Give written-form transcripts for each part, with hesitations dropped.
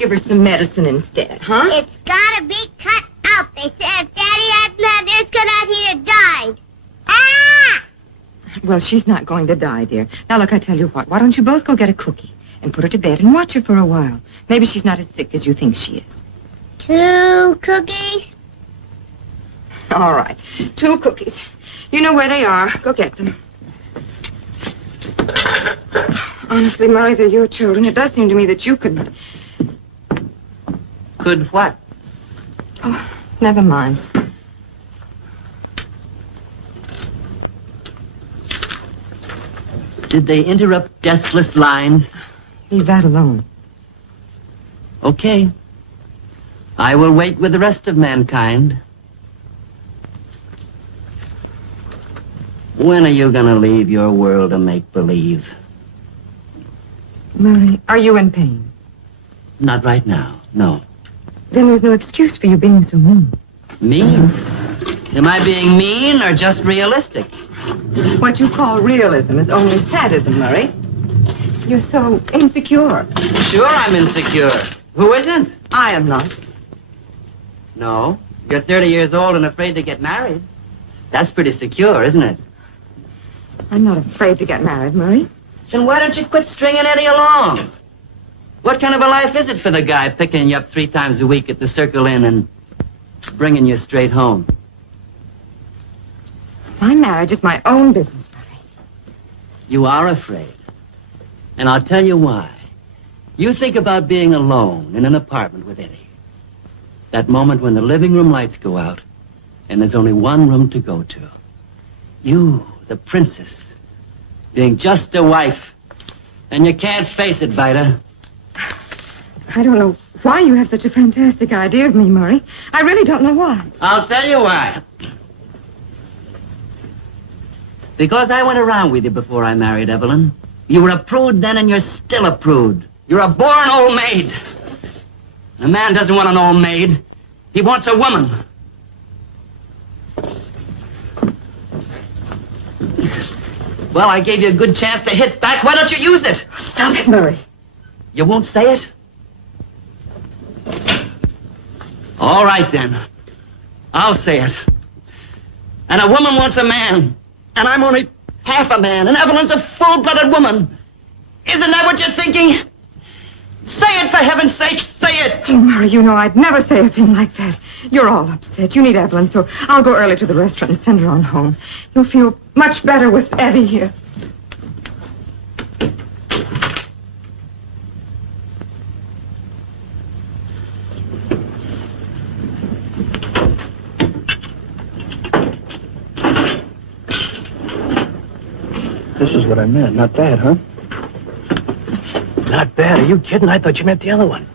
give her some medicine instead, huh? It's gotta be cut out. They said if Daddy hadn't had this cut out, he'd have died. Ah! Well, she's not going to die, dear. Now, look, I tell you what. Why don't you both go get a cookie and put her to bed and watch her for a while? Maybe she's not as sick as you think she is. 2 cookies? All right. 2 cookies. You know where they are. Go get them. Honestly, Murray, they're your children. It does seem to me that you could... Could what? Oh, never mind. Did they interrupt deathless lines? Leave that alone. Okay. I will wait with the rest of mankind. When are you gonna leave your world of make-believe? Murray, are you in pain? Not right now, no. Then there's no excuse for you being so mean. Mean? Am I being mean or just realistic? What you call realism is only sadism, Murray. You're so insecure. Sure I'm insecure. Who isn't? I am not. No. You're 30 years old and afraid to get married. That's pretty secure, isn't it? I'm not afraid to get married, Murray. Then why don't you quit stringing Eddie along? What kind of a life is it for the guy picking you up 3 times a week at the Circa Inn and bringing you straight home? My marriage is my own business, Murray. You are afraid. And I'll tell you why. You think about being alone in an apartment with Eddie. That moment when the living room lights go out and there's only one room to go to. You, the princess, being just a wife. And you can't face it, Vida. I don't know why you have such a fantastic idea of me, Murray. I really don't know why. I'll tell you why. Because I went around with you before I married Evelyn. You were a prude then and you're still a prude. You're a born old maid. A man doesn't want an old maid. He wants a woman. Well, I gave you a good chance to hit back. Why don't you use it? Stop it, Murray. You won't say it? All right, then. I'll say it. And a woman wants a man. And I'm only half a man. And Evelyn's a full-blooded woman. Isn't that what you're thinking? Say it, for heaven's sake. Say it. Oh, Murray, you know I'd never say a thing like that. You're all upset. You need Evelyn, so I'll go early to the restaurant and send her on home. You'll feel much better with Eddie here. This is what I meant. Not bad, huh? Not bad. Are you kidding? I thought you meant the other one.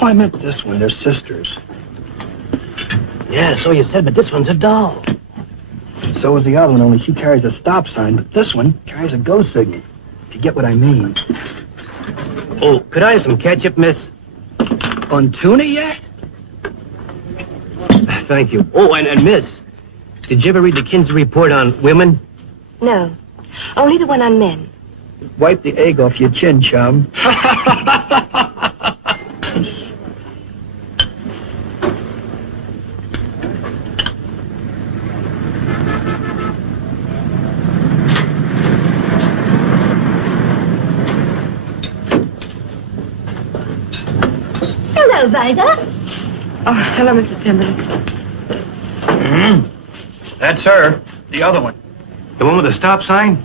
Oh, I meant this one. They're sisters. Yeah, so you said, but this one's a doll. So is the other one, only she carries a stop sign, but this one carries a go signal. If you get what I mean. Oh, could I have some ketchup, miss? On tuna yet? Thank you. Oh, and miss, did you ever read the Kinsey report on women? No, only the one on men. Wipe the egg off your chin, chum. Hello, Vida. Oh, hello, Mrs. Timberlake. Mm-hmm. That's her. The other one. The one with the stop sign?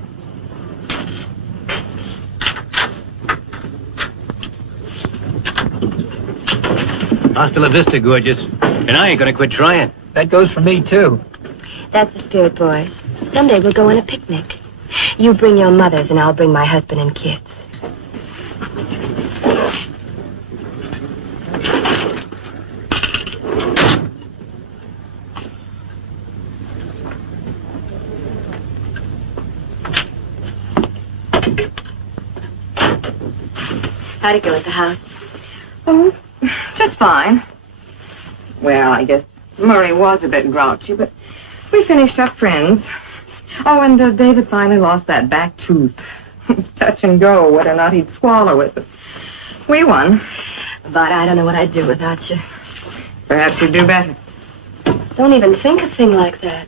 Hasta la vista, gorgeous. And I ain't gonna quit trying. That goes for me, too. That's the spirit, boys. Someday we'll go on a picnic. You bring your mothers and I'll bring my husband and kids. How'd it go at the house? Oh, just fine. Well, I guess Murray was a bit grouchy, but we finished up friends. Oh, and David finally lost that back tooth. It was touch and go whether or not he'd swallow it, but we won. But I don't know what I'd do without you. Perhaps you'd do better. Don't even think a thing like that.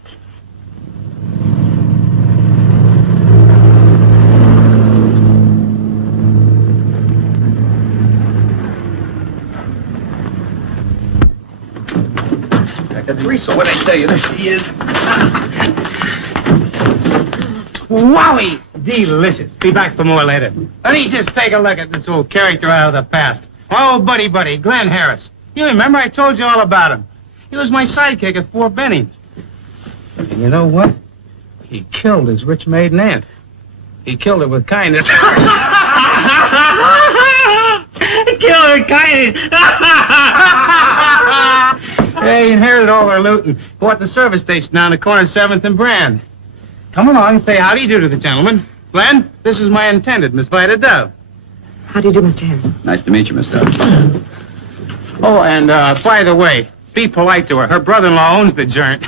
Teresa, what I tell you, there she is. Wowie! Delicious. Be back for more later. Let me just take a look at this old character out of the past. My old buddy, Glenn Harris. You remember I told you all about him. He was my sidekick at Fort Benning. And you know what? He killed his rich maiden aunt. He killed her with kindness. Killed her with kindness. Hey, he inherited all her loot and bought the service station down the corner of 7th and Brand. Come along and say how do you do to the gentleman. Glenn, this is my intended, Miss Vida Dove. How do you do, Mr. Harris? Nice to meet you, Miss Dove. Oh, and by the way, be polite to her. Her brother-in-law owns the joint.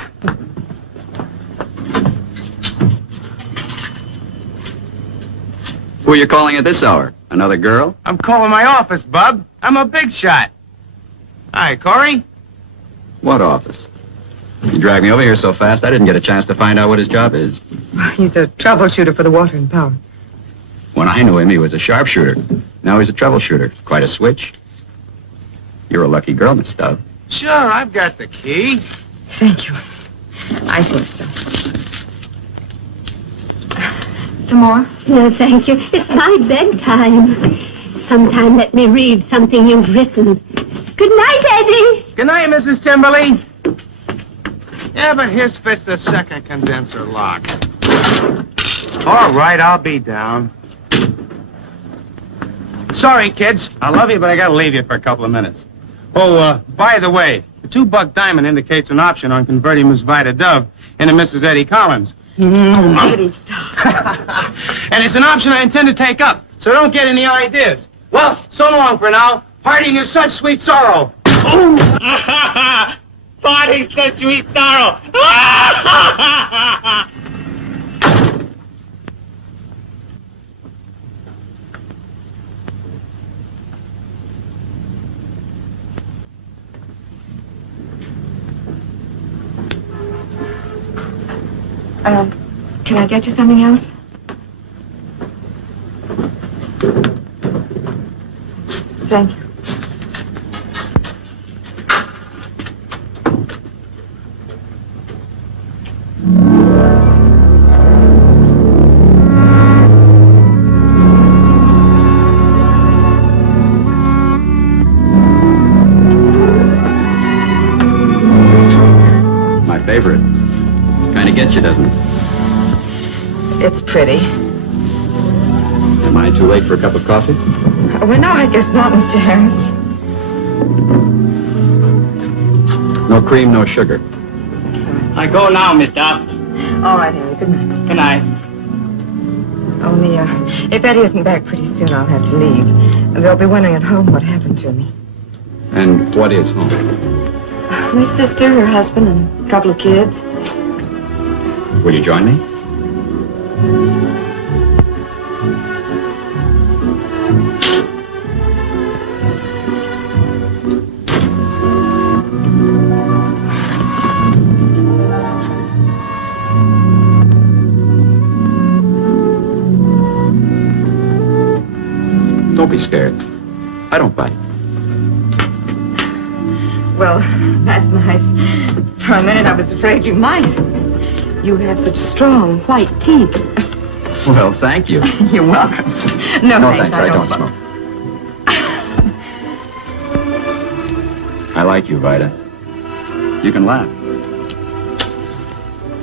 Who are you calling at this hour? Another girl? I'm calling my office, Bub. I'm a big shot. Hi, Corey. What office? You dragged me over here so fast, I didn't get a chance to find out what his job is. He's a troubleshooter for the water and power. When I knew him, he was a sharpshooter. Now he's a troubleshooter. Quite a switch. You're a lucky girl, Miss Dove. Sure, I've got the key. Thank you. I think so. Some more? No, thank you. It's my bedtime. Sometime let me read something you've written. Good night, Eddie. Good night, Mrs. Timberley. Yeah, but his fits the second condenser lock. All right, I'll be down. Sorry, kids. I love you, but I gotta leave you for a couple of minutes. Oh, by the way, the $2 diamond indicates an option on converting Miss Vida Dove into Mrs. Eddie Collins. Eddie, stop. And it's an option I intend to take up, so don't get any ideas. Well, so long for now. Parting is such sweet sorrow. Parting such sweet sorrow. Can I get you something else? Thank you. My favorite. Kind of gets you, doesn't it? It's pretty. Am I too late for a cup of coffee? Well, no, I guess not, Mr. Harris. No cream, no sugar. I go now, Miss Dove. All right, Harry. Good night. Good night. Only, if Eddie isn't back pretty soon, I'll have to leave. They'll be wondering at home what happened to me. And what is home? My sister, her husband, and a couple of kids. Will you join me? Don't be scared. I don't bite. Well, that's nice. For a minute, I was afraid you might. You have such strong, white teeth. Well, thank you. You're welcome. No, No, thanks. thanks. I don't smoke. I like you, Vida. You can laugh.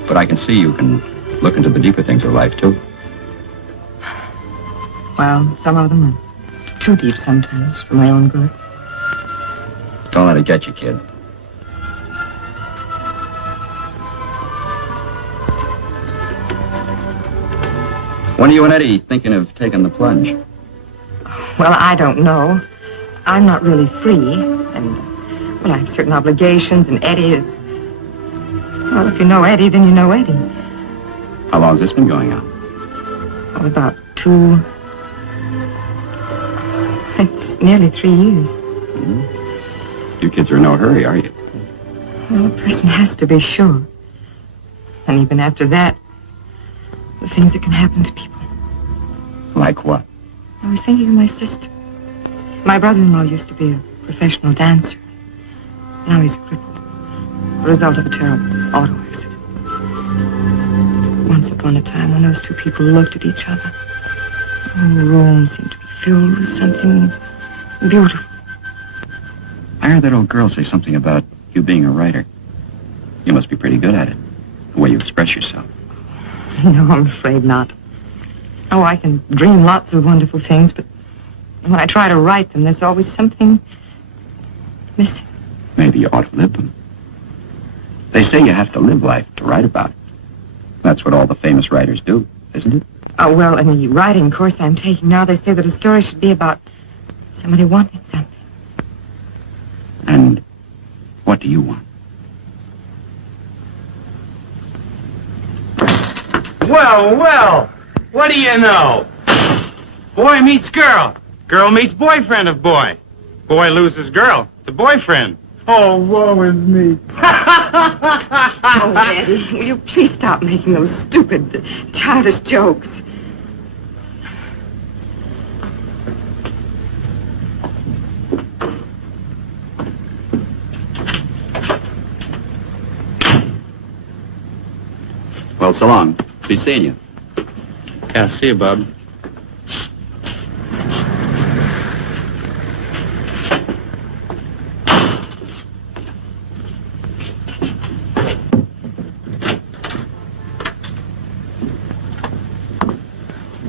But I can see you can look into the deeper things of life, too. Well, some of them are too deep sometimes for my own good. Don't let it get you, kid. When are you and Eddie thinking of taking the plunge? Well, I don't know. I'm not really free, and, well, I have certain obligations, and Eddie is... Well, if you know Eddie, then you know Eddie. How long's this been going on? Well, about 2... It's nearly 3 years. You kids are in no hurry, are you? Well, a person has to be sure. And even after that, the things that can happen to people. Like what? I was thinking of my sister. My brother-in-law used to be a professional dancer. Now he's a cripple. The result of a terrible auto accident. Once upon a time when those two people looked at each other, the whole room seemed to be filled with something beautiful. I heard that old girl say something about you being a writer. You must be pretty good at it, the way you express yourself. No, I'm afraid not. Oh, I can dream lots of wonderful things, but when I try to write them, there's always something missing. Maybe you ought to live them. They say you have to live life to write about it. That's what all the famous writers do, isn't it? Oh, well, in the writing course I'm taking now, they say that a story should be about somebody wanting something. And what do you want? Well, well, what do you know? Boy meets girl. Girl meets boyfriend of boy. Boy loses girl. It's a boyfriend. Oh, woe is me. Oh, Eddie, will you please stop making those stupid, childish jokes? Well, so long. Be seeing you. Yeah, see you, Bob.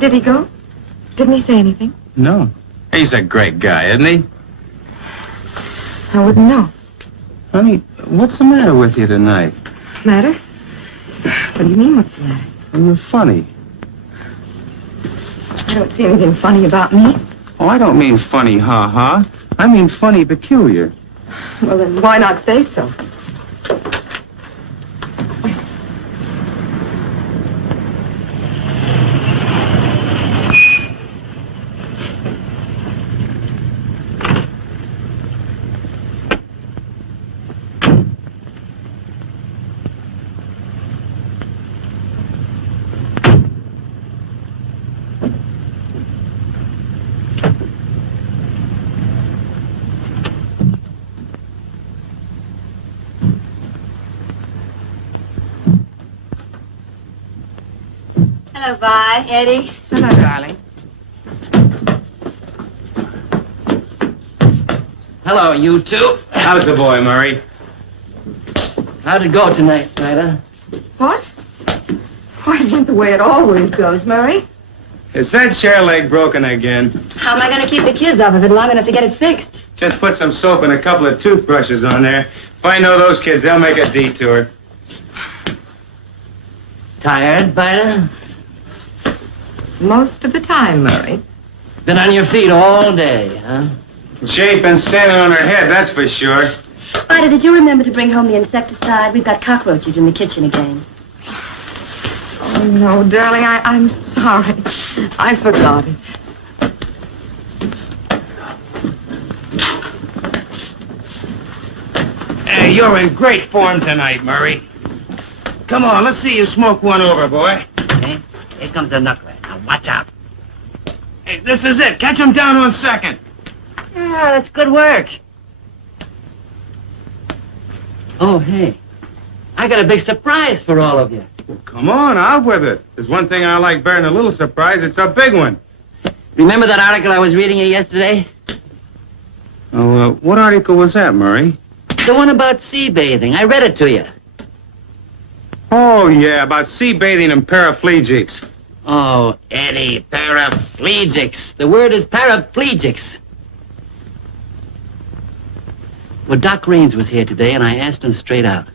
Did he go? Didn't he say anything? No. He's a great guy, isn't he? I wouldn't know. Honey, what's the matter with you tonight? Matter? What do you mean, what's the matter? You're funny. I don't see anything funny about me. Oh, I don't mean funny, ha-ha. I mean funny peculiar. Well, then why not say so? Hello, Vi, Eddie. Hello, darling. Hello, you two. How's the boy, Murray? How'd it go tonight, Snyder? What? Why, it went the way it always goes, Murray. Is that chair leg broken again? How am I going to keep the kids off of it long enough to get it fixed? Just put some soap and a couple of toothbrushes on there. If I know those kids, they'll make a detour. Tired, Vida? Most of the time, Murray. Been on your feet all day, huh? She ain't been standing on her head, that's for sure. Vida, did you remember to bring home the insecticide? We've got cockroaches in the kitchen again. Oh, no, darling, I'm sorry. I forgot it. Hey, you're in great form tonight, Murray. Come on, let's see you smoke one over, boy. Okay. Here comes the knucklehead. Now, watch out. Hey, this is it. Catch him down on second. Yeah, that's good work. Oh, hey. I got a big surprise for all of you. Well, come on, out with it. There's one thing I like better than a little surprise. It's a big one. Remember that article I was reading you yesterday? Oh, what article was that, Murray? The one about sea bathing. I read it to you. Oh, yeah, about sea bathing and paraplegics. Oh, Eddie, paraplegics. The word is paraplegics. Well, Doc Raines was here today, and I asked him straight out.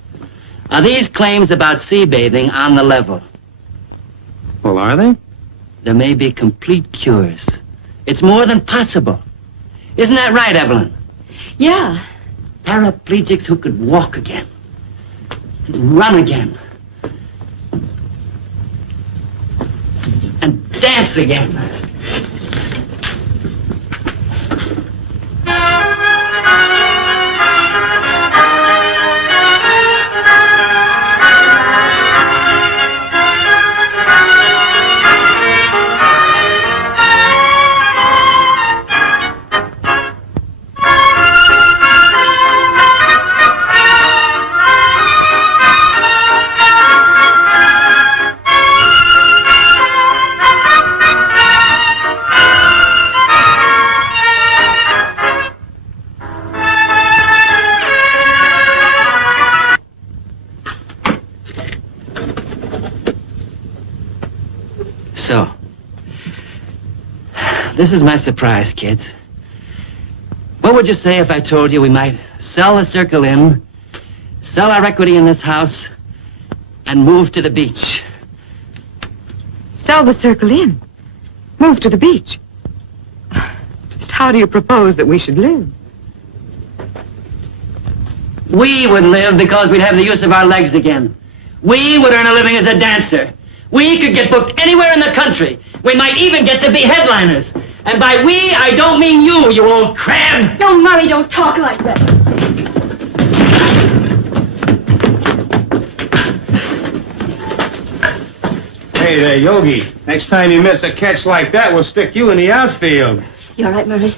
Are these claims about sea bathing on the level? Well, are they? There may be complete cures. It's more than possible. Isn't that right, Evelyn? Yeah. Paraplegics who could walk again, and run again, and dance again. So, this is my surprise, kids. What would you say if I told you we might sell the Circa Inn, sell our equity in this house, and move to the beach? Sell the Circle Inn. Move to the beach. Just how do you propose that we should live? We would live because we'd have the use of our legs again. We would earn a living as a dancer. We could get booked anywhere in the country. We might even get to be headliners. And by we, I don't mean you old crab. No, Murray, don't talk like that. Hey there, Yogi. Next time you miss a catch like that, we'll stick you in the outfield. You all right, Murray?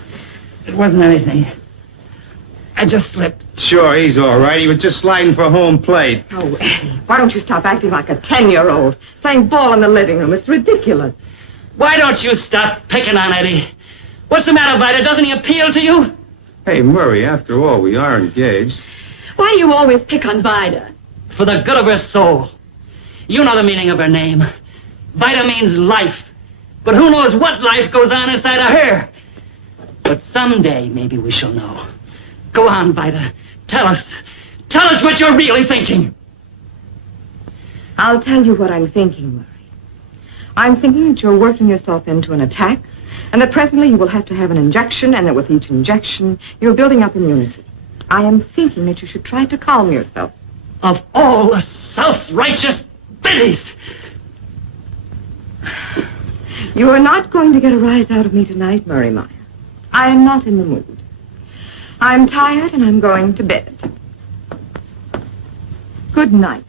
It wasn't anything. I just slipped. Sure, he's all right. He was just sliding for home plate. Oh, Eddie, why don't you stop acting like a 10-year-old? Playing ball in the living room. It's ridiculous. Why don't you stop picking on Eddie? What's the matter, Vida? Doesn't he appeal to you? Hey, Murray, after all, we are engaged. Why do you always pick on Vida? For the good of her soul. You know the meaning of her name. Vida means life. But who knows what life goes on inside of her? But someday, maybe we shall know. Go on, Vida. Tell us. Tell us what you're really thinking. I'll tell you what I'm thinking, Murray. I'm thinking that you're working yourself into an attack, and that presently you will have to have an injection, and that with each injection, you're building up immunity. I am thinking that you should try to calm yourself. Of all the self-righteous biddies! You are not going to get a rise out of me tonight, Murray Meyer. I am not in the mood. I'm tired, and I'm going to bed. Good night,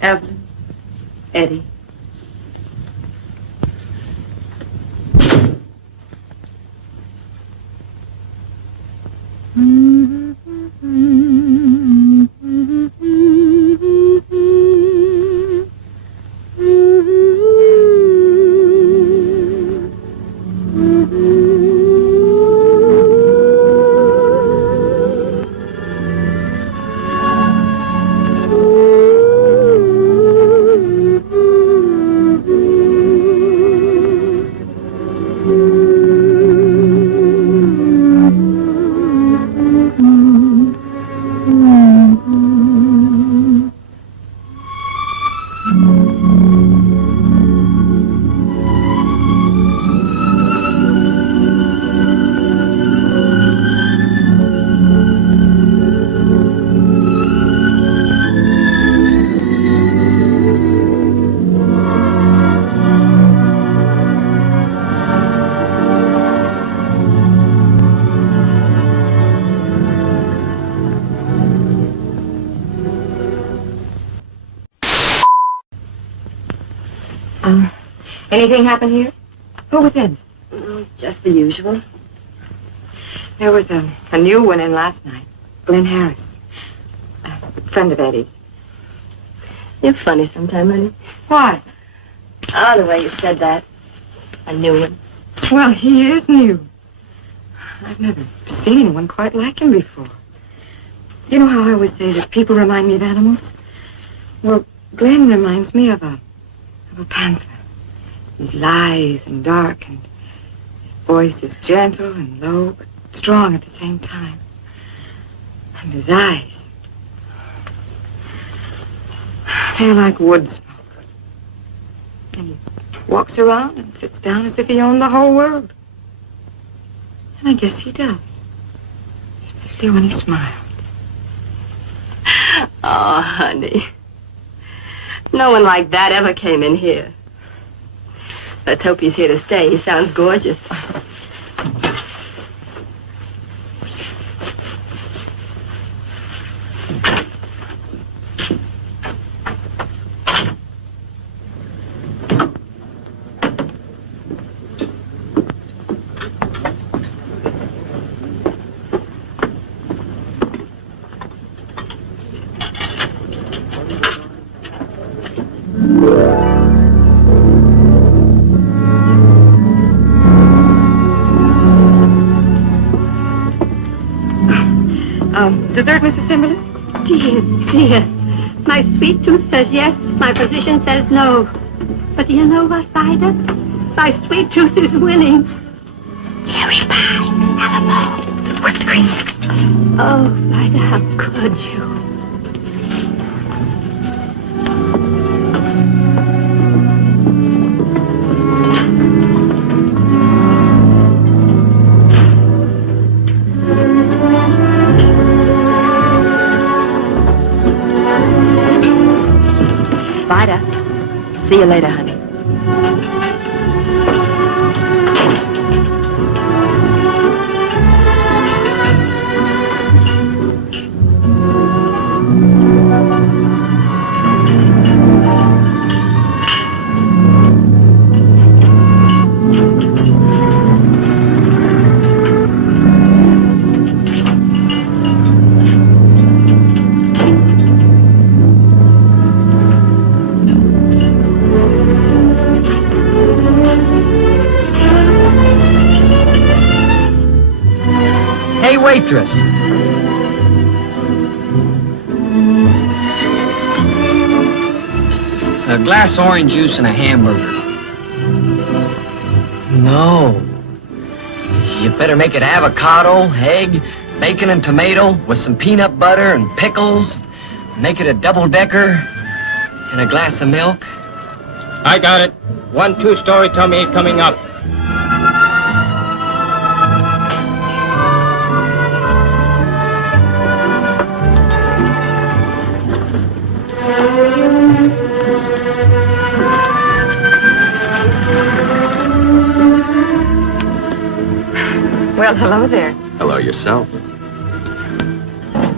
Evelyn, Eddie. Anything happen here? Who was in? Oh, just the usual. There was a new one in last night. Glenn Harris. A friend of Eddie's. You're funny sometime, honey. Why? Oh, the way you said that. A new one. Well, he is new. I've never seen anyone quite like him before. You know how I always say that people remind me of animals? Well, Glenn reminds me of a panther. He's lithe and dark, and his voice is gentle and low, but strong at the same time. And his eyes, they're like wood smoke. And he walks around and sits down as if he owned the whole world. And I guess he does, especially when he smiles. Oh, honey. No one like that ever came in here. Let's hope he's here to stay. He sounds gorgeous. Dessert, Mrs. Timberlake? Dear, dear. My sweet tooth says yes. My physician says no. But you know what, Vida? My sweet tooth is winning. Cherry pie, Alamo, whipped cream. Oh, Vida, how could you? Vida, see you later, honey. Hey, waitress. A glass orange juice and a hamburger. No. You better make it avocado, egg, bacon and tomato with some peanut butter and pickles. Make it a double-decker and a glass of milk. I got it. 1 2-story tummy coming up. Well, hello there. Hello yourself.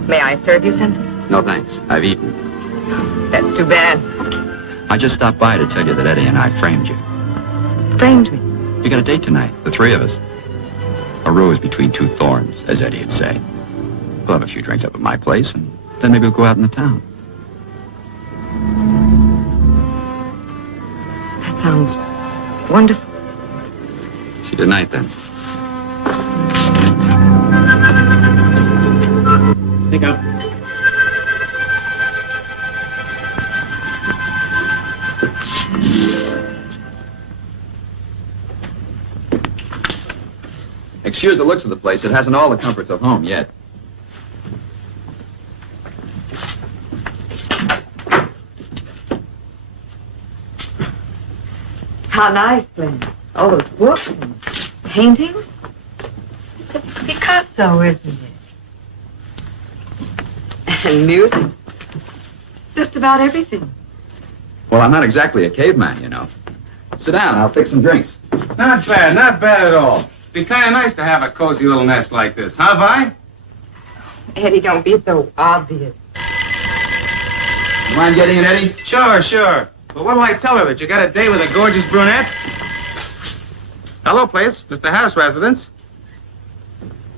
May I serve you something? No thanks. I've eaten. That's too bad. I just stopped by to tell you that Eddie and I framed you. Framed me. We got a date tonight, the three of us. A rose between two thorns, as Eddie would say. We'll have a few drinks up at my place, and then maybe we'll go out in the town. That sounds wonderful. See you tonight, then. Pick up. Excuse the looks of the place. It hasn't all the comforts of home yet. How nice, Glenn. All those books and paintings. It's a Picasso, isn't it? And music. Just about everything. Well, I'm not exactly a caveman, you know. Sit down. I'll fix some drinks. Not bad at all. Be kind of nice to have a cozy little nest like this, huh, Vi? Eddie, don't be so obvious. You mind getting it, Eddie? Sure. But what'll I tell her, that you got a date with a gorgeous brunette? Hello, place. Mr. House residence.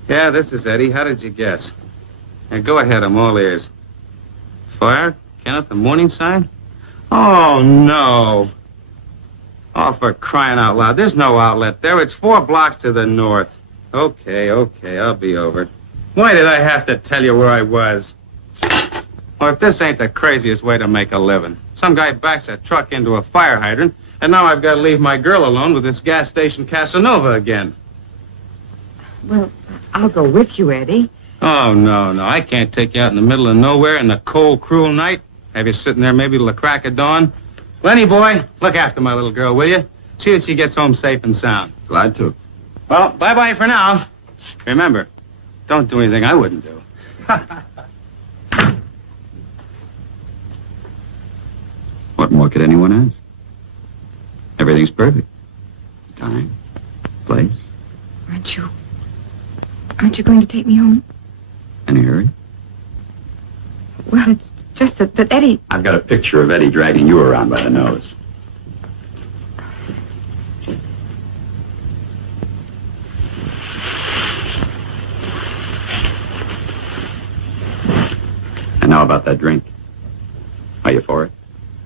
Yeah, this is Eddie. How did you guess? Now, go ahead. I'm all ears. Fire? Kenneth, the morning sign? Oh, no. Oh, for crying out loud. There's no outlet there. It's 4 blocks to the north. Okay. I'll be over. Why did I have to tell you where I was? Or if this ain't the craziest way to make a living. Some guy backs a truck into a fire hydrant, and now I've got to leave my girl alone with this gas station Casanova again. Well, I'll go with you, Eddie. Oh, no. I can't take you out in the middle of nowhere in the cold, cruel night. Have you sitting there maybe till the crack of dawn? Lenny boy, look after my little girl, will you? See that she gets home safe and sound. Glad to. Well, bye-bye for now. Remember, don't do anything I wouldn't do. What more could anyone ask? Everything's perfect. Time, place. Aren't you going to take me home? Any hurry? Well, it's just that Eddie... I've got a picture of Eddie dragging you around by the nose. And now about that drink. Are you for it?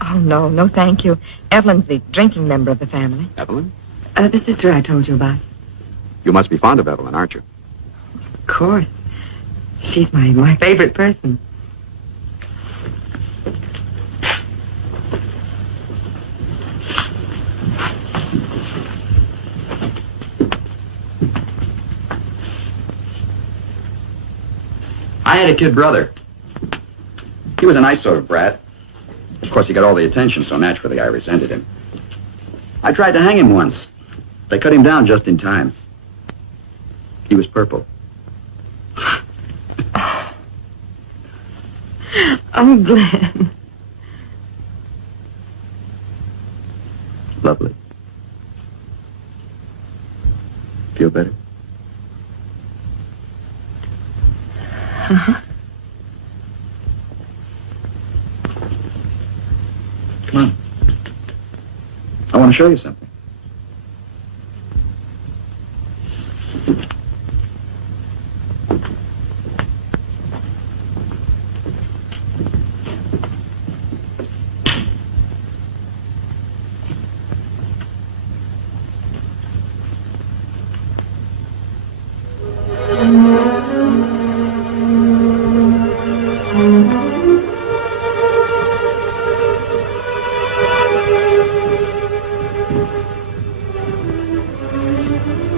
Oh, no, thank you. Evelyn's the drinking member of the family. Evelyn? The sister I told you about. You must be fond of Evelyn, aren't you? Of course. She's my favorite person. I had a kid brother. He was a nice sort of brat. Of course, he got all the attention, so naturally I resented him. I tried to hang him once. They cut him down just in time. He was purple. I'm glad. Lovely. Feel better? Uh-huh. Come on. I want to show you something.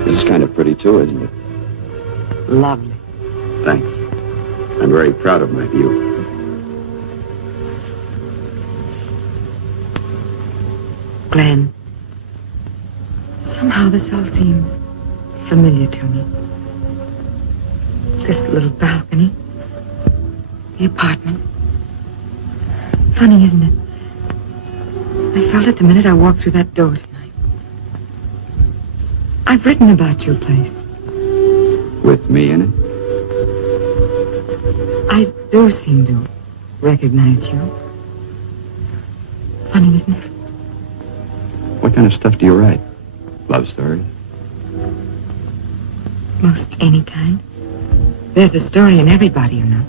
This is kind of pretty too, isn't it? Lovely. Thanks. I'm very proud of my view. Glenn, somehow this all seems familiar to me. This little balcony, the apartment. Funny, isn't it? I felt it the minute I walked through that door tonight. I've written about your place. With me in it? I do seem to recognize you. Funny, isn't it? What kind of stuff do you write? Love stories? Most any kind. There's a story in everybody, you know.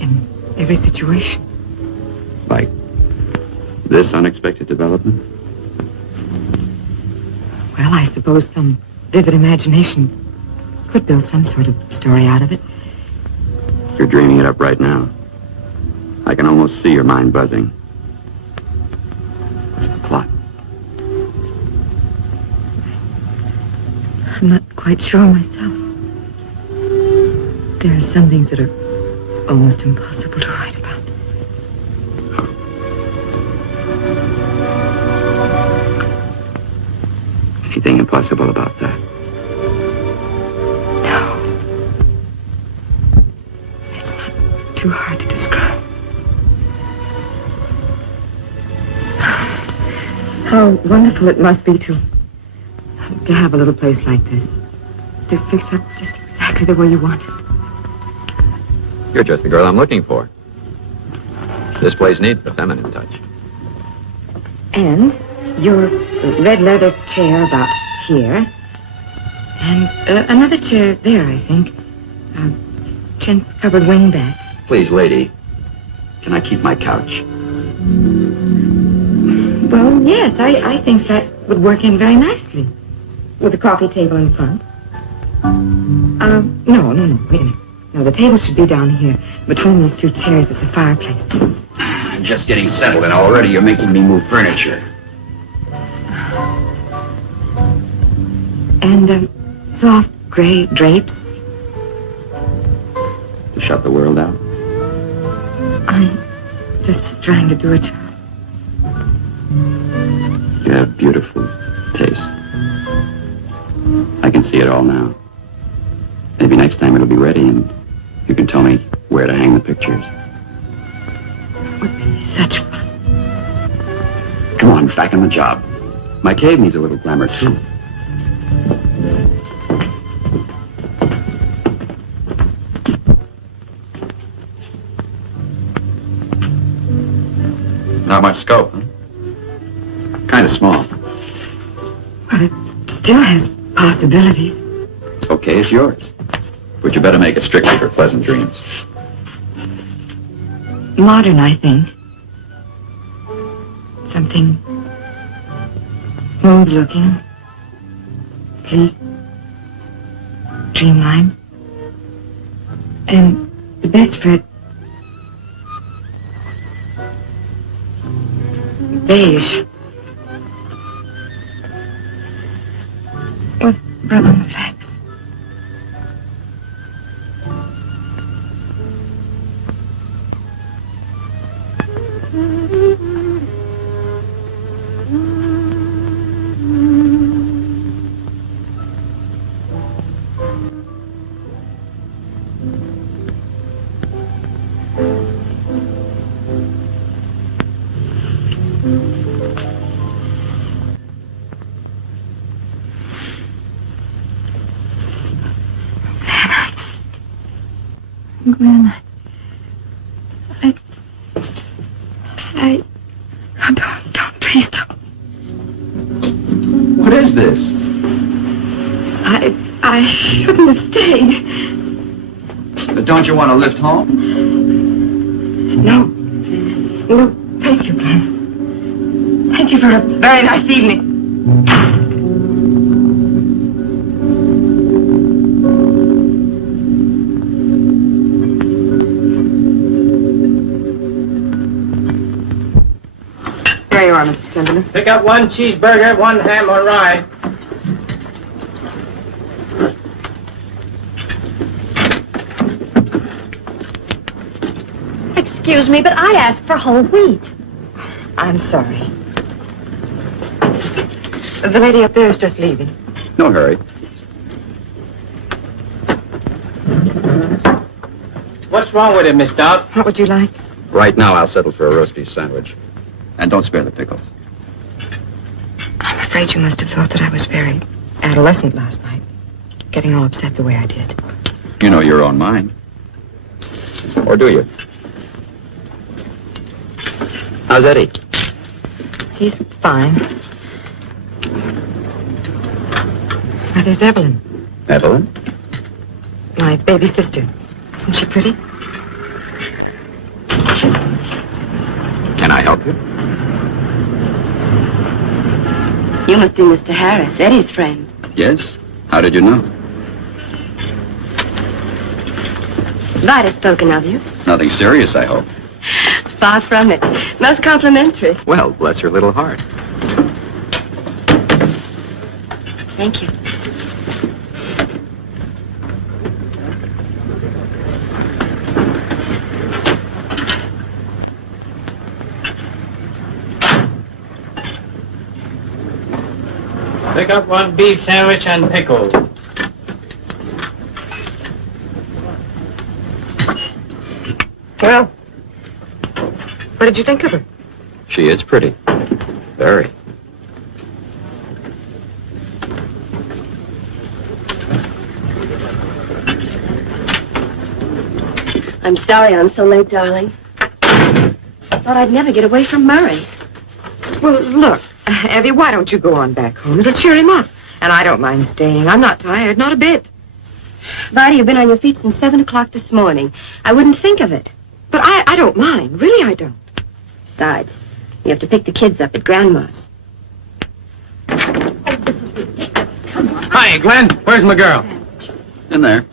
In every situation. Like this unexpected development? Well, I suppose some vivid imagination could build some sort of story out of it. You're dreaming it up right now. I can almost see your mind buzzing. What's the plot? I'm not quite sure myself. There are some things that are almost impossible to write about. Anything impossible about that? No. It's not too hard to describe. How wonderful it must be to have a little place like this. To fix up just exactly the way you want it. You're just the girl I'm looking for. This place needs the feminine touch. And your red leather chair about here. And another chair there, I think. Chintz-covered wingback. Please, lady, can I keep my couch? Well, yes, I think that would work in very nicely. With a coffee table in front. No, wait a minute. No, the table should be down here, between these two chairs at the fireplace. I'm just getting settled, and already you're making me move furniture. And, soft gray drapes. To shut the world out? I'm just trying to do a job. You have beautiful taste. I can see it all now. Maybe next time it'll be ready and you can tell me where to hang the pictures. It would be such fun. Come on, back on the job. My cave needs a little glamour, too. Not much scope, huh? Kind of small. But it still has possibilities. Okay, it's yours. But you better make it strictly for pleasant dreams. Modern, I think. Something smooth looking, sleek, streamlined. And the bedspread, beige, with brown flecks. Oh, don't, please don't. What is this? I shouldn't have stayed. But don't you want to lift home? No, thank you, Glenn. Thank you for a very nice evening. There you are, Mr. Timberland. Pick up 1 cheeseburger, 1 ham or rye. Excuse me, but I asked for whole wheat. I'm sorry. The lady up there is just leaving. No hurry. What's wrong with it, Miss Dowd? What would you like? Right now, I'll settle for a roast beef sandwich. And don't spare the pickles. I'm afraid you must have thought that I was very adolescent last night, getting all upset the way I did. You know your own mind. Or do you? How's Eddie? He's fine. Now, there's Evelyn, Evelyn? my baby sister. Isn't she pretty? Can I help you? You must be Mr. Harris, Eddie's friend. Yes. How did you know? Vida's spoken of you. Nothing serious, I hope. Far from it. Most complimentary. Well, bless her little heart. Thank you. Pick up 1 beef sandwich and pickles. Well, what did you think of her? She is pretty. Very. I'm sorry I'm so late, darling. Thought I'd never get away from Murray. Well, look, Eddie, why don't you go on back home? It'll cheer him up. And I don't mind staying. I'm not tired, not a bit. Vida, you've been on your feet since 7 o'clock this morning. I wouldn't think of it. But I don't mind. Really, I don't. Besides, you have to pick the kids up at Grandma's. Hi, Glenn. Where's my girl? In there.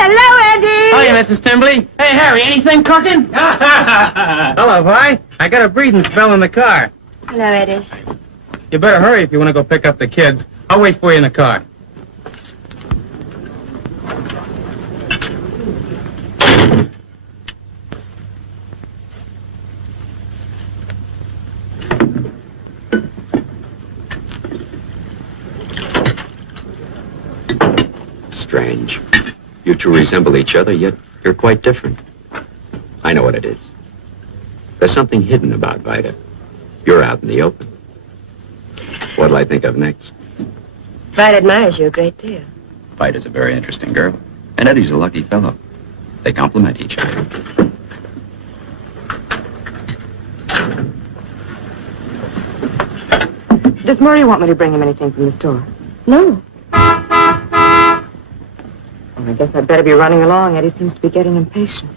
Hello, Eddie. Hiya, Mrs. Timberley. Hey, Harry, anything cooking? Hello, Vi. I got a breathing spell in the car. Hello, Eddie. You better hurry if you want to go pick up the kids. I'll wait for you in the car. Strange. You two resemble each other, yet you're quite different. I know what it is. There's something hidden about Vida. You're out in the open. What'll I think of next? Vida admires you a great deal. Vida's a very interesting girl. And Eddie's a lucky fellow. They complement each other. Does Murray want me to bring him anything from the store? No. Well, I guess I'd better be running along. Eddie seems to be getting impatient.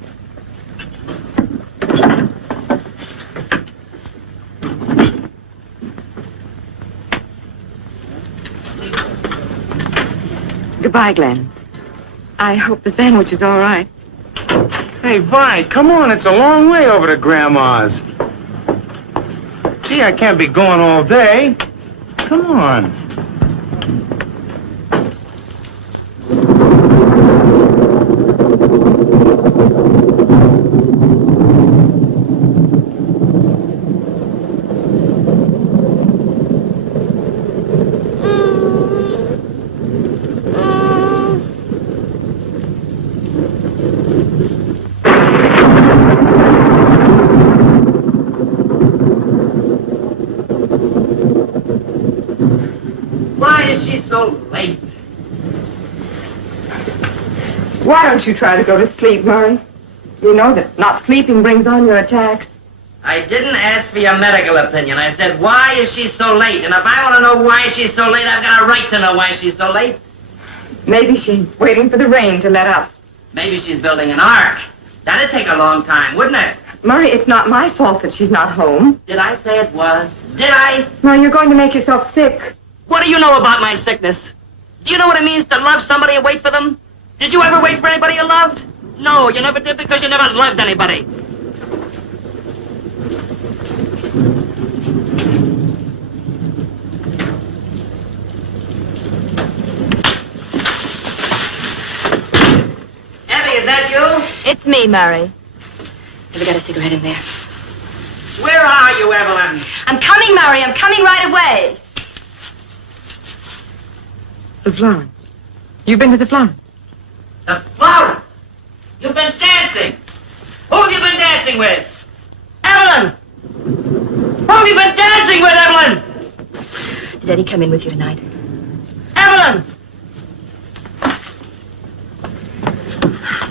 Goodbye, Glenn. I hope the sandwich is all right. Hey, Vi, come on. It's a long way over to Grandma's. Gee, I can't be going all day. Come on. Why don't you try to go to sleep, Murray? You know that not sleeping brings on your attacks. I didn't ask for your medical opinion. I said, why is she so late? And if I want to know why she's so late, I've got a right to know why she's so late. Maybe she's waiting for the rain to let up. Maybe she's building an ark. That'd take a long time, wouldn't it? Murray, it's not my fault that she's not home. Did I say it was? Did I? No, you're going to make yourself sick. What do you know about my sickness? Do you know what it means to love somebody and wait for them? Did you ever wait for anybody you loved? No, you never did because you never loved anybody. Abby, is that you? It's me, Murray. Have you got a cigarette in there? Where are you, Evelyn? I'm coming, Murray. I'm coming right away. The Florence. You've been to the Florence? The Florence? You've been dancing. Who have you been dancing with? Evelyn! Who have you been dancing with, Evelyn? Did Eddie come in with you tonight? Evelyn!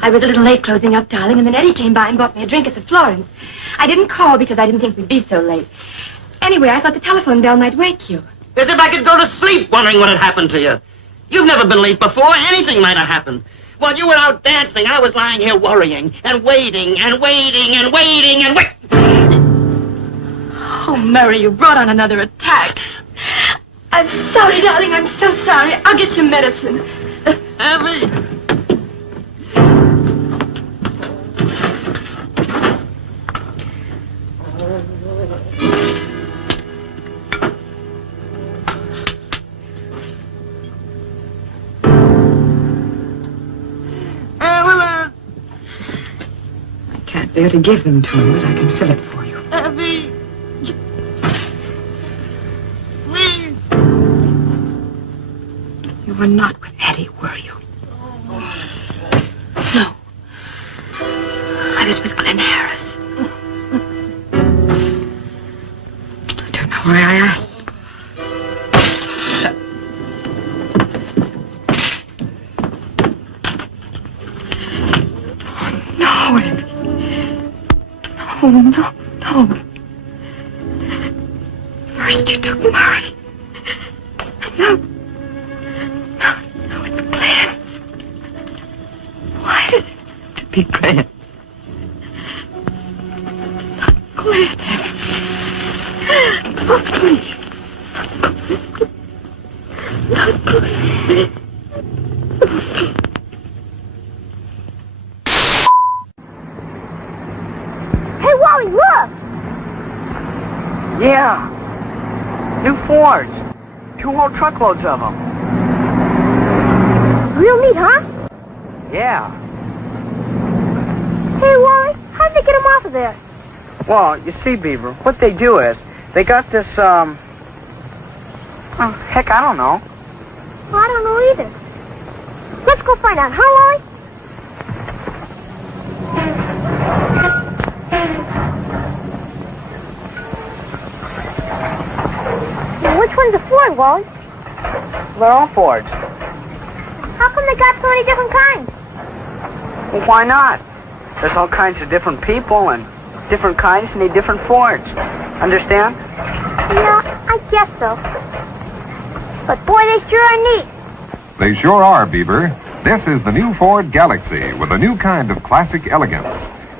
I was a little late closing up, darling, and then Eddie came by and bought me a drink at the Florence. I didn't call because I didn't think we'd be so late. Anyway, I thought the telephone bell might wake you. As if I could go to sleep wondering what had happened to you. You've never been late before. Anything might have happened. While you were out dancing, I was lying here worrying and waiting and waiting and waiting and wait. Oh, Murray, you brought on another attack. I'm sorry, darling. I'm so sorry. I'll get you medicine. Abby. Bear to give them to him, but I can fill it for you. Abby. Please. You were not with Eddie, were you? No. I was with Glenn Harris. I don't know why I asked. No, Eddie. Oh, no, no. First you took Murray. No. No, it's Glenn. Why does it have to be Glenn? Not Glenn. Oh, please. Not Glenn. Hey, Wally, look! Yeah. New Fords. 2 whole truckloads of them. Real neat, huh? Yeah. Hey, Wally, how'd they get him off of there? Well, you see, Beaver, what they do is, they got this, oh, heck, I don't know. Well, I don't know either. Let's go find out, huh, Wally? Well, which one's a Ford, Wally? They're all Fords. How come they got so many different kinds? Well, why not? There's all kinds of different people and different kinds need different Fords. Understand? Yeah, I guess so. But boy, they sure are neat. They sure are, Beaver. This is the new Ford Galaxy with a new kind of classic elegance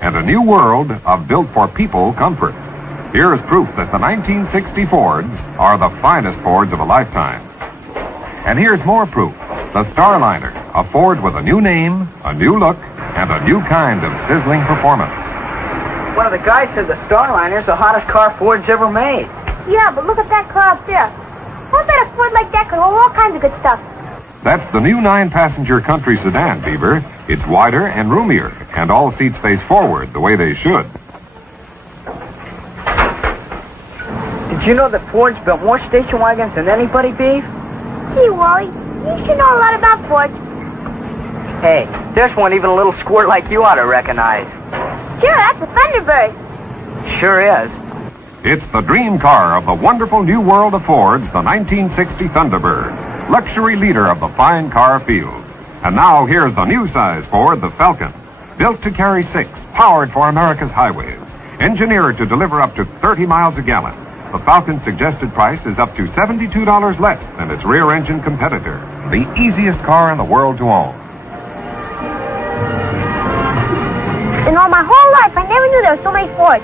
and a new world of built-for-people comfort. Here is proof that the 1960 Fords are the finest Fords of a lifetime. And here's more proof. The Starliner, a Ford with a new name, a new look, and a new kind of sizzling performance. One of the guys said the Starliner's the hottest car Ford's ever made. Yeah, but look at that car up there. I bet a Ford like that could hold all kinds of good stuff. That's the new 9-passenger country sedan, Beaver. It's wider and roomier, and all seats face forward the way they should. Did you know that Ford's built more station wagons than anybody, Beef? Gee, Wally, you should know a lot about Ford. Hey, there's one even a little squirt like you ought to recognize. Sure, that's a Thunderbird. Sure is. It's the dream car of the wonderful new world of Fords, the 1960 Thunderbird, luxury leader of the fine car field. And now here's the new size Ford, the Falcon, built to carry 6 powered for America's highways. Engineered to deliver up to 30 miles a gallon, the Falcon's suggested price is up to $72 less than its rear-engine competitor. The easiest car in the world to own. In all my whole life, I never knew there were so many Fords.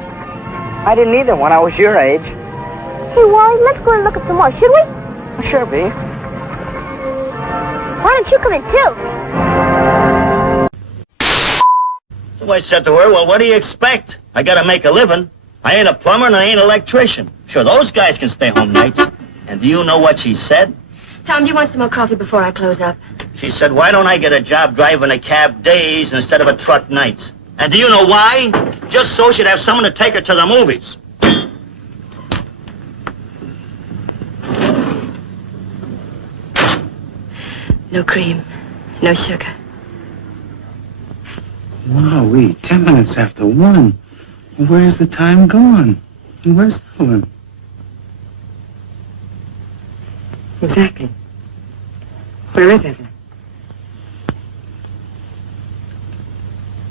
I didn't either when I was your age. Hey, Wally, let's go and look at some more, should we? Sure, Bee. Why don't you come in, too? So I said to her, well, what do you expect? I gotta make a living. I ain't a plumber and I ain't an electrician. Sure, those guys can stay home nights. And do you know what she said? Tom, do you want some more coffee before I close up? She said, why don't I get a job driving a cab days instead of a truck nights? And do you know why? Just so she'd have someone to take her to the movies. No cream, no sugar. Wowee, 10 minutes after 1. Where's the time gone? And where's Evelyn? Exactly. Where is Evelyn?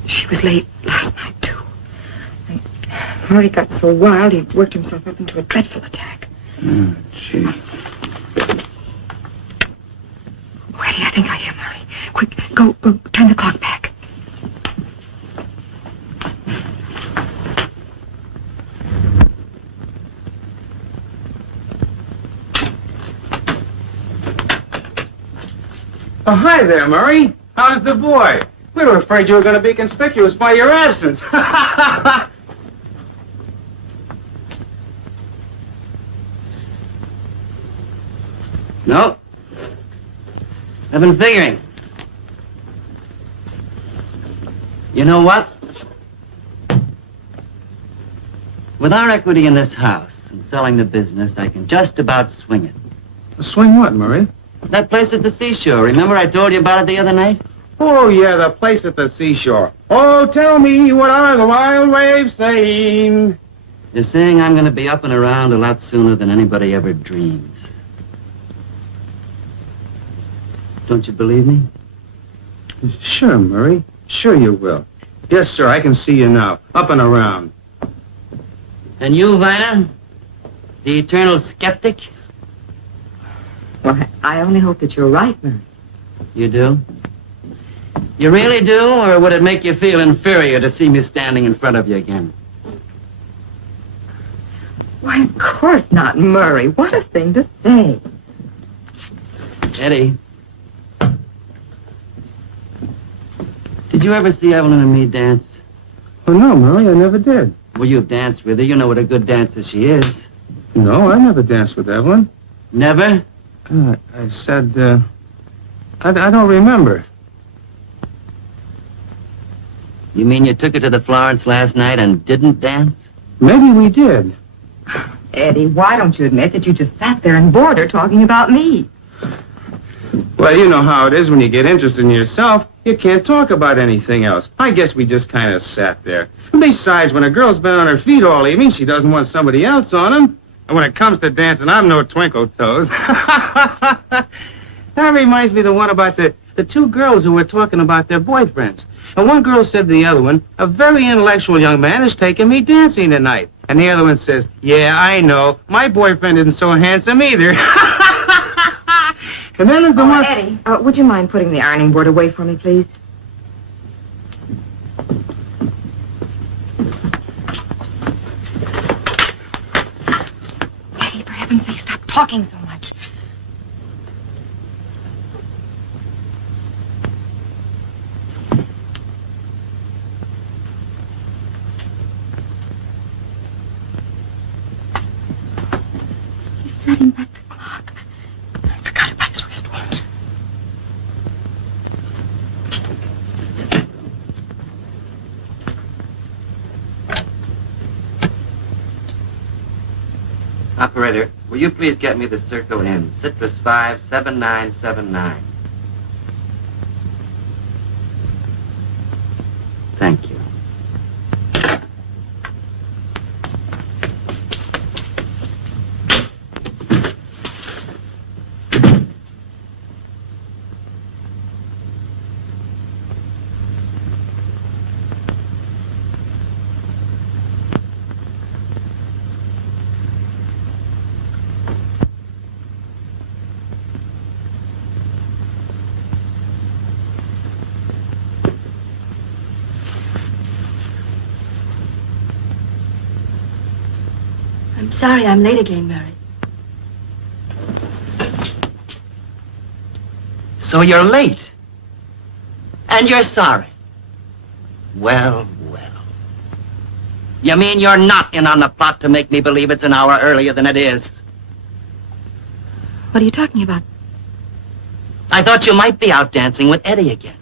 She was late last night, too. And Murray got so wild, he worked himself up into a dreadful attack. Oh, gee. Oh, Eddie, I think I hear Murray. Quick, go, turn the clock back. Oh, hi there, Murray. How's the boy? We were afraid you were going to be conspicuous by your absence. No. I've been figuring. You know what? With our equity in this house and selling the business, I can just about swing it. Swing what, Murray? That place at the seashore. Remember I told you about it the other night? Oh, yeah, the place at the seashore. Oh, tell me, what are the wild waves saying? They're saying I'm going to be up and around a lot sooner than anybody ever dreams. Don't you believe me? Sure, Murray. Sure you will. Yes, sir, I can see you now. Up and around. And you, Vina? The eternal skeptic? Well, I only hope that you're right, Murray. You do? You really do, or would it make you feel inferior to see me standing in front of you again? Why, of course not, Murray. What a thing to say. Eddie. Did you ever see Evelyn and me dance? Oh, no, Murray, I never did. Well, you've danced with her. You know what a good dancer she is. No, I never danced with Evelyn. Never? I said, I don't remember. You mean you took her to the Florence last night and didn't dance? Maybe we did. Eddie, why don't you admit that you just sat there and bored her talking about me? Well, you know how it is when you get interested in yourself. You can't talk about anything else. I guess we just kind of sat there. And besides, when a girl's been on her feet all evening, she doesn't want somebody else on them. And when it comes to dancing, I'm no twinkle toes. That reminds me of the one about the two girls who were talking about their boyfriends. And one girl said to the other one, a very intellectual young man is taking me dancing tonight. And the other one says, yeah, I know. My boyfriend isn't so handsome either. And then there's the one... Eddie, would you mind putting the ironing board away for me, please? Eddie, for heaven's sake, stop talking so much. He's setting back the clock. I forgot about his wristwatch. Operator, will you please get me the Circa in Citrus 57979? Thank you. I'm sorry I'm late again, Murray. So you're late. And you're sorry. Well, well. You mean you're not in on the plot to make me believe it's an hour earlier than it is? What are you talking about? I thought you might be out dancing with Eddie again.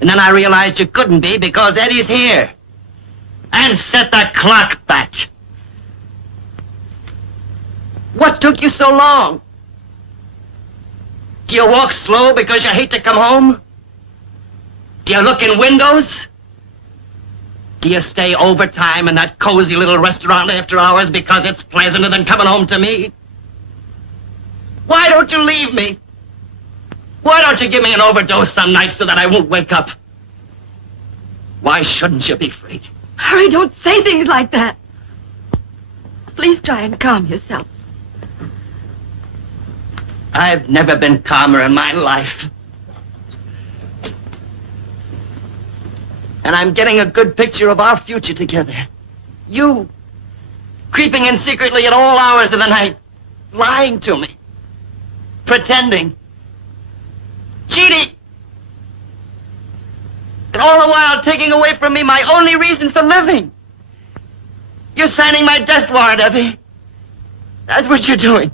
And then I realized you couldn't be because Eddie's here. And set the clock back. What took you so long? Do you walk slow because you hate to come home? Do you look in windows? Do you stay overtime in that cozy little restaurant after hours because it's pleasanter than coming home to me? Why don't you leave me? Why don't you give me an overdose some nights so that I won't wake up? Why shouldn't you be free? Hurry, don't say things like that. Please try and calm yourself. I've never been calmer in my life. And I'm getting a good picture of our future together. You, creeping in secretly at all hours of the night, lying to me, pretending, cheating, and all the while taking away from me my only reason for living. You're signing my death warrant, Evie. That's what you're doing.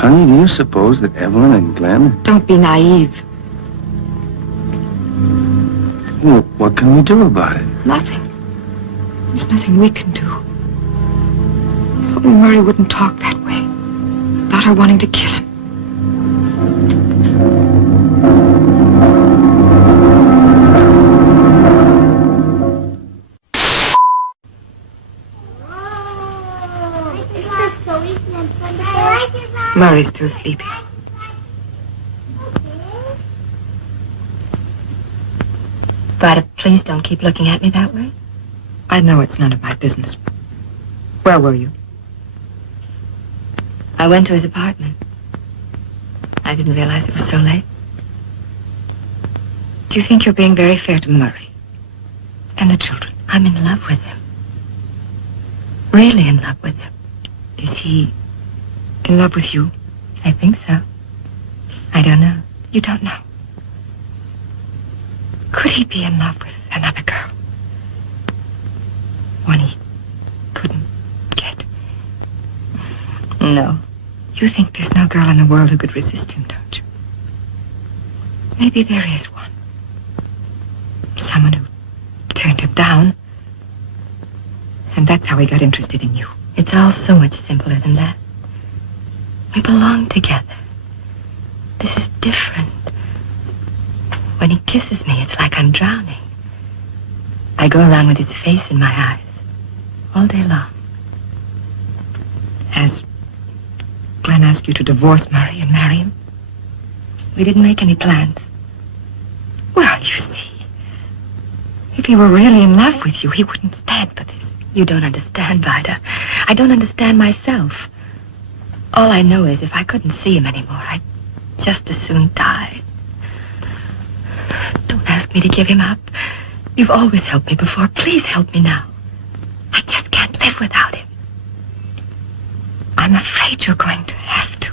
Honey, do you suppose that Evelyn and Glenn... Don't be naive. Well, what can we do about it? Nothing. There's nothing we can do. If only Murray wouldn't talk that way about her wanting to kill him. Murray's still sleeping. Vida, please don't keep looking at me that way. I know it's none of my business. Where were you? I went to his apartment. I didn't realize it was so late. Do you think you're being very fair to Murray? And the children? I'm in love with him. Really in love with him. Is he in love with you? I think so. I don't know. You don't know. Could he be in love with another girl? One he couldn't get? No. You think there's no girl in the world who could resist him, don't you? Maybe there is one. Someone who turned him down. And that's how he got interested in you. It's all so much simpler than that. We belong together. This is different. When he kisses me, it's like I'm drowning. I go around with his face in my eyes all day long. Has Glenn asked you to divorce Murray and marry him? We didn't make any plans. Well, you see, if he were really in love with you, he wouldn't stand for this. You don't understand, Vida. I don't understand myself. All I know is if I couldn't see him anymore, I'd just as soon die. Don't ask me to give him up. You've always helped me before. Please help me now. I just can't live without him. I'm afraid you're going to have to.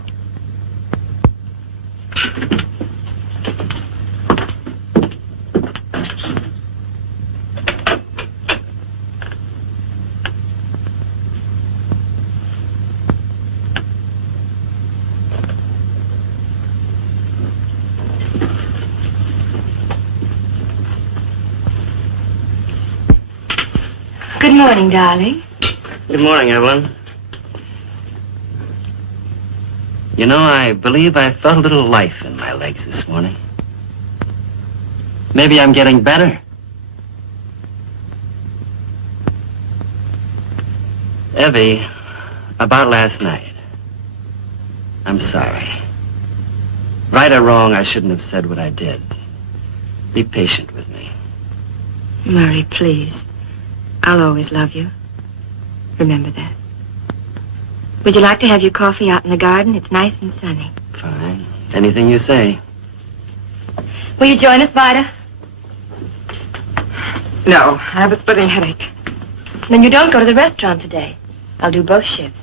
Good morning, darling. Good morning, Evelyn. You know, I believe I felt a little life in my legs this morning. Maybe I'm getting better. Evie, about last night. I'm sorry. Right or wrong, I shouldn't have said what I did. Be patient with me. Murray, please. I'll always love you. Remember that. Would you like to have your coffee out in the garden? It's nice and sunny. Fine. Anything you say. Will you join us, Vida? No, I have a splitting headache. Then you don't go to the restaurant today. I'll do both shifts.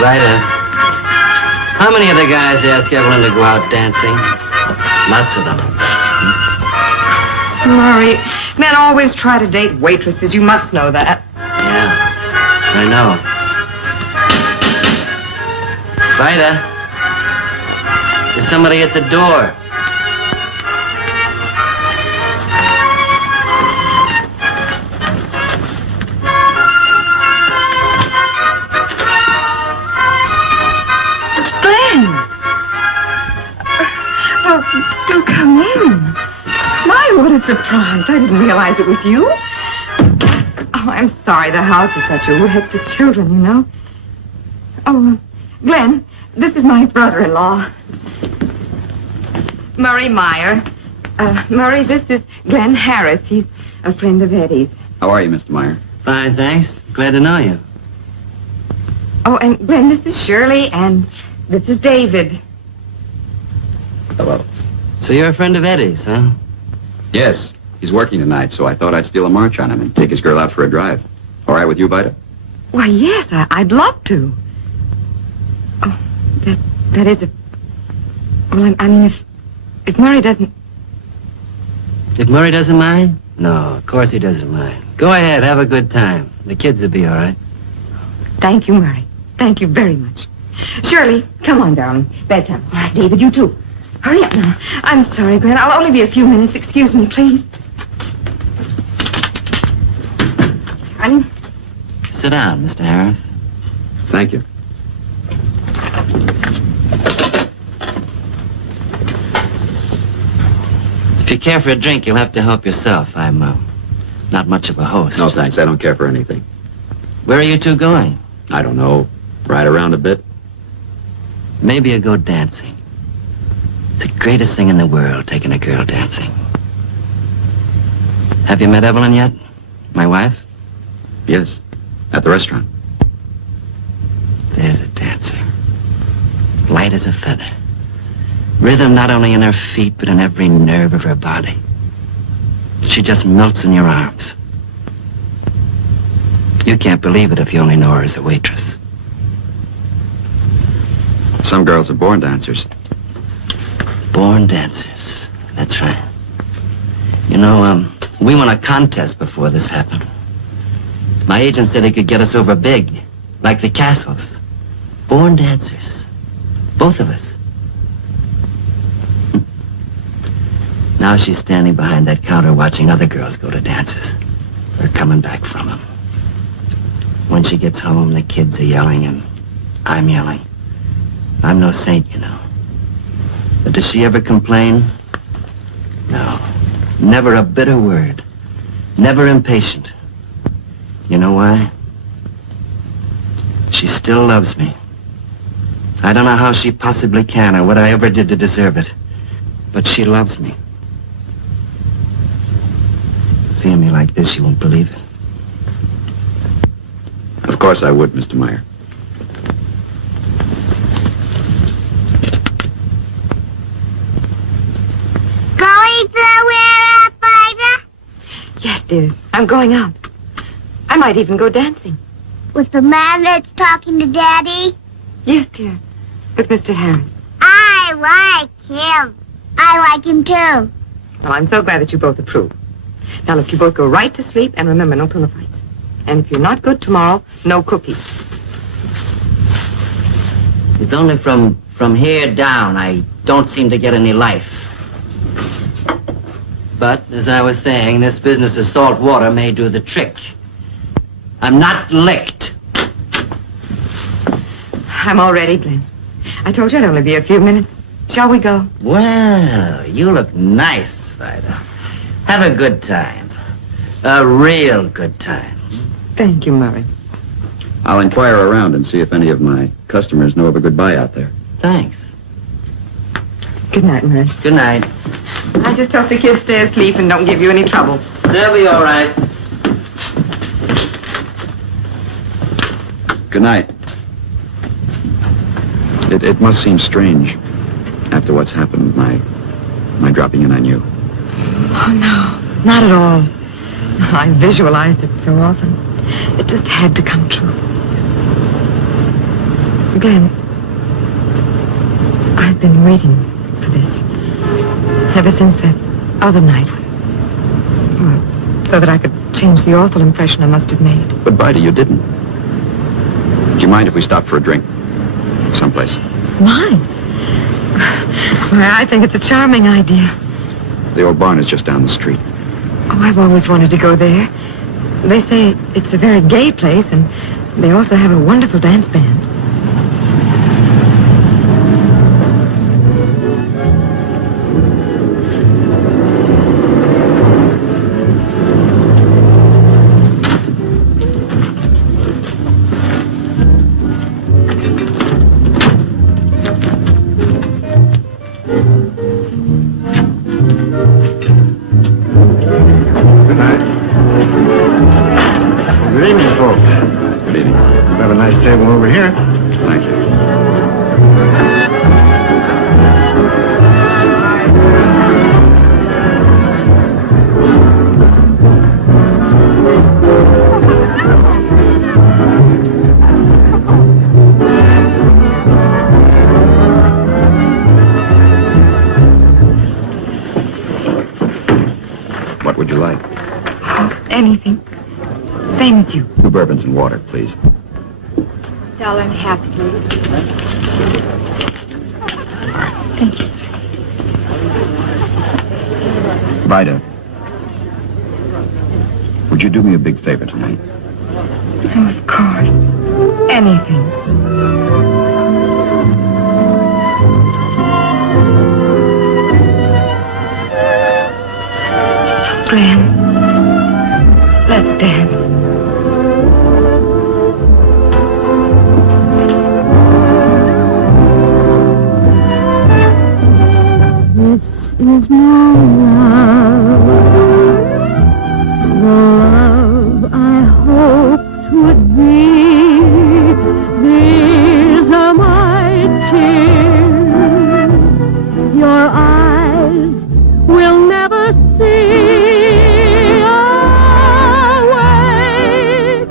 Ryder, how many of the guys ask Evelyn to go out dancing? Lots of them. Murray, men always try to date waitresses. You must know that. Yeah, I know. Ryder, there's somebody at the door. Do come in. My, what a surprise. I didn't realize it was you. Oh, I'm sorry the house is such a wreck. The children, you know. Oh, Glenn, this is my brother-in-law. Murray Meyer. Murray, this is Glenn Harris. He's a friend of Eddie's. How are you, Mr. Meyer? Fine, thanks. Glad to know you. Oh, and Glenn, this is Shirley, and this is David. Hello. So you're a friend of Eddie's, huh? Yes. He's working tonight, so I thought I'd steal a march on him and take his girl out for a drive. All right with you, Vida? Why, yes, I'd love to. Oh, that is a... Well, I mean, if Murray doesn't... If Murray doesn't mind? No, of course he doesn't mind. Go ahead, have a good time. The kids will be all right. Thank you, Murray. Thank you very much. Shirley, come on, darling. Bedtime. All right, David, you too. Hurry up now. I'm sorry, Glenn. I'll only be a few minutes. Excuse me, please. Honey? Sit down, Mr. Harris. Thank you. If you care for a drink, you'll have to help yourself. I'm not much of a host. No, thanks. I don't care for anything. Where are you two going? I don't know. Ride around a bit. Maybe you go dancing. It's the greatest thing in the world, taking a girl dancing. Have you met Evelyn yet? My wife? Yes. At the restaurant. There's a dancer. Light as a feather. Rhythm not only in her feet, but in every nerve of her body. She just melts in your arms. You can't believe it if you only know her as a waitress. Some girls are born dancers. Born dancers. That's right. You know, we won a contest before this happened. My agent said he could get us over big, like the Castles. Born dancers. Both of us. Now she's standing behind that counter watching other girls go to dances. They're coming back from them. When she gets home, the kids are yelling and I'm yelling. I'm no saint, you know. But does she ever complain? No. Never a bitter word. Never impatient. You know why? She still loves me. I don't know how she possibly can or what I ever did to deserve it. But she loves me. Seeing me like this, you won't believe it. Of course I would, Mr. Meyer. Going somewhere, Vida? Yes, dear. I'm going out. I might even go dancing. With the man that's talking to Daddy? Yes, dear. With Mr. Harris. I like him. I like him too. Well, I'm so glad that you both approve. Now, look, you both go right to sleep, and remember, no pillow fights. And if you're not good tomorrow, no cookies. It's only from here down I don't seem to get any life. But, as I was saying, this business of salt water may do the trick. I'm not licked. I'm all ready, Glenn. I told you it'd only be a few minutes. Shall we go? Well, you look nice, Vida. Have a good time. A real good time. Thank you, Murray. I'll inquire around and see if any of my customers know of a good buy out there. Thanks. Good night, Murray. Good night. I just hope the kids stay asleep and don't give you any trouble. They'll be all right. Good night. It must seem strange after what's happened, my dropping in on you. Oh, no, not at all. I visualized it so often. It just had to come true. Glenn, I've been waiting for this ever since that other night. Well, so that I could change the awful impression I must have made. But, Vida, you didn't. Do you mind if we stop for a drink? Someplace. Mine? Why, I think it's a charming idea. The old barn is just down the street. Oh, I've always wanted to go there. They say it's a very gay place, and they also have a wonderful dance band. Table over here. Thank you. What would you like? Oh, anything. Same as you. 2 bourbons and water, please. $1.50, please. Thank you, sir. Vida, would you do me a big favor tonight? Oh, of course. Anything. Glenn, let's dance. Is my love, the love I hoped would be. These are my tears, your eyes will never see. I wait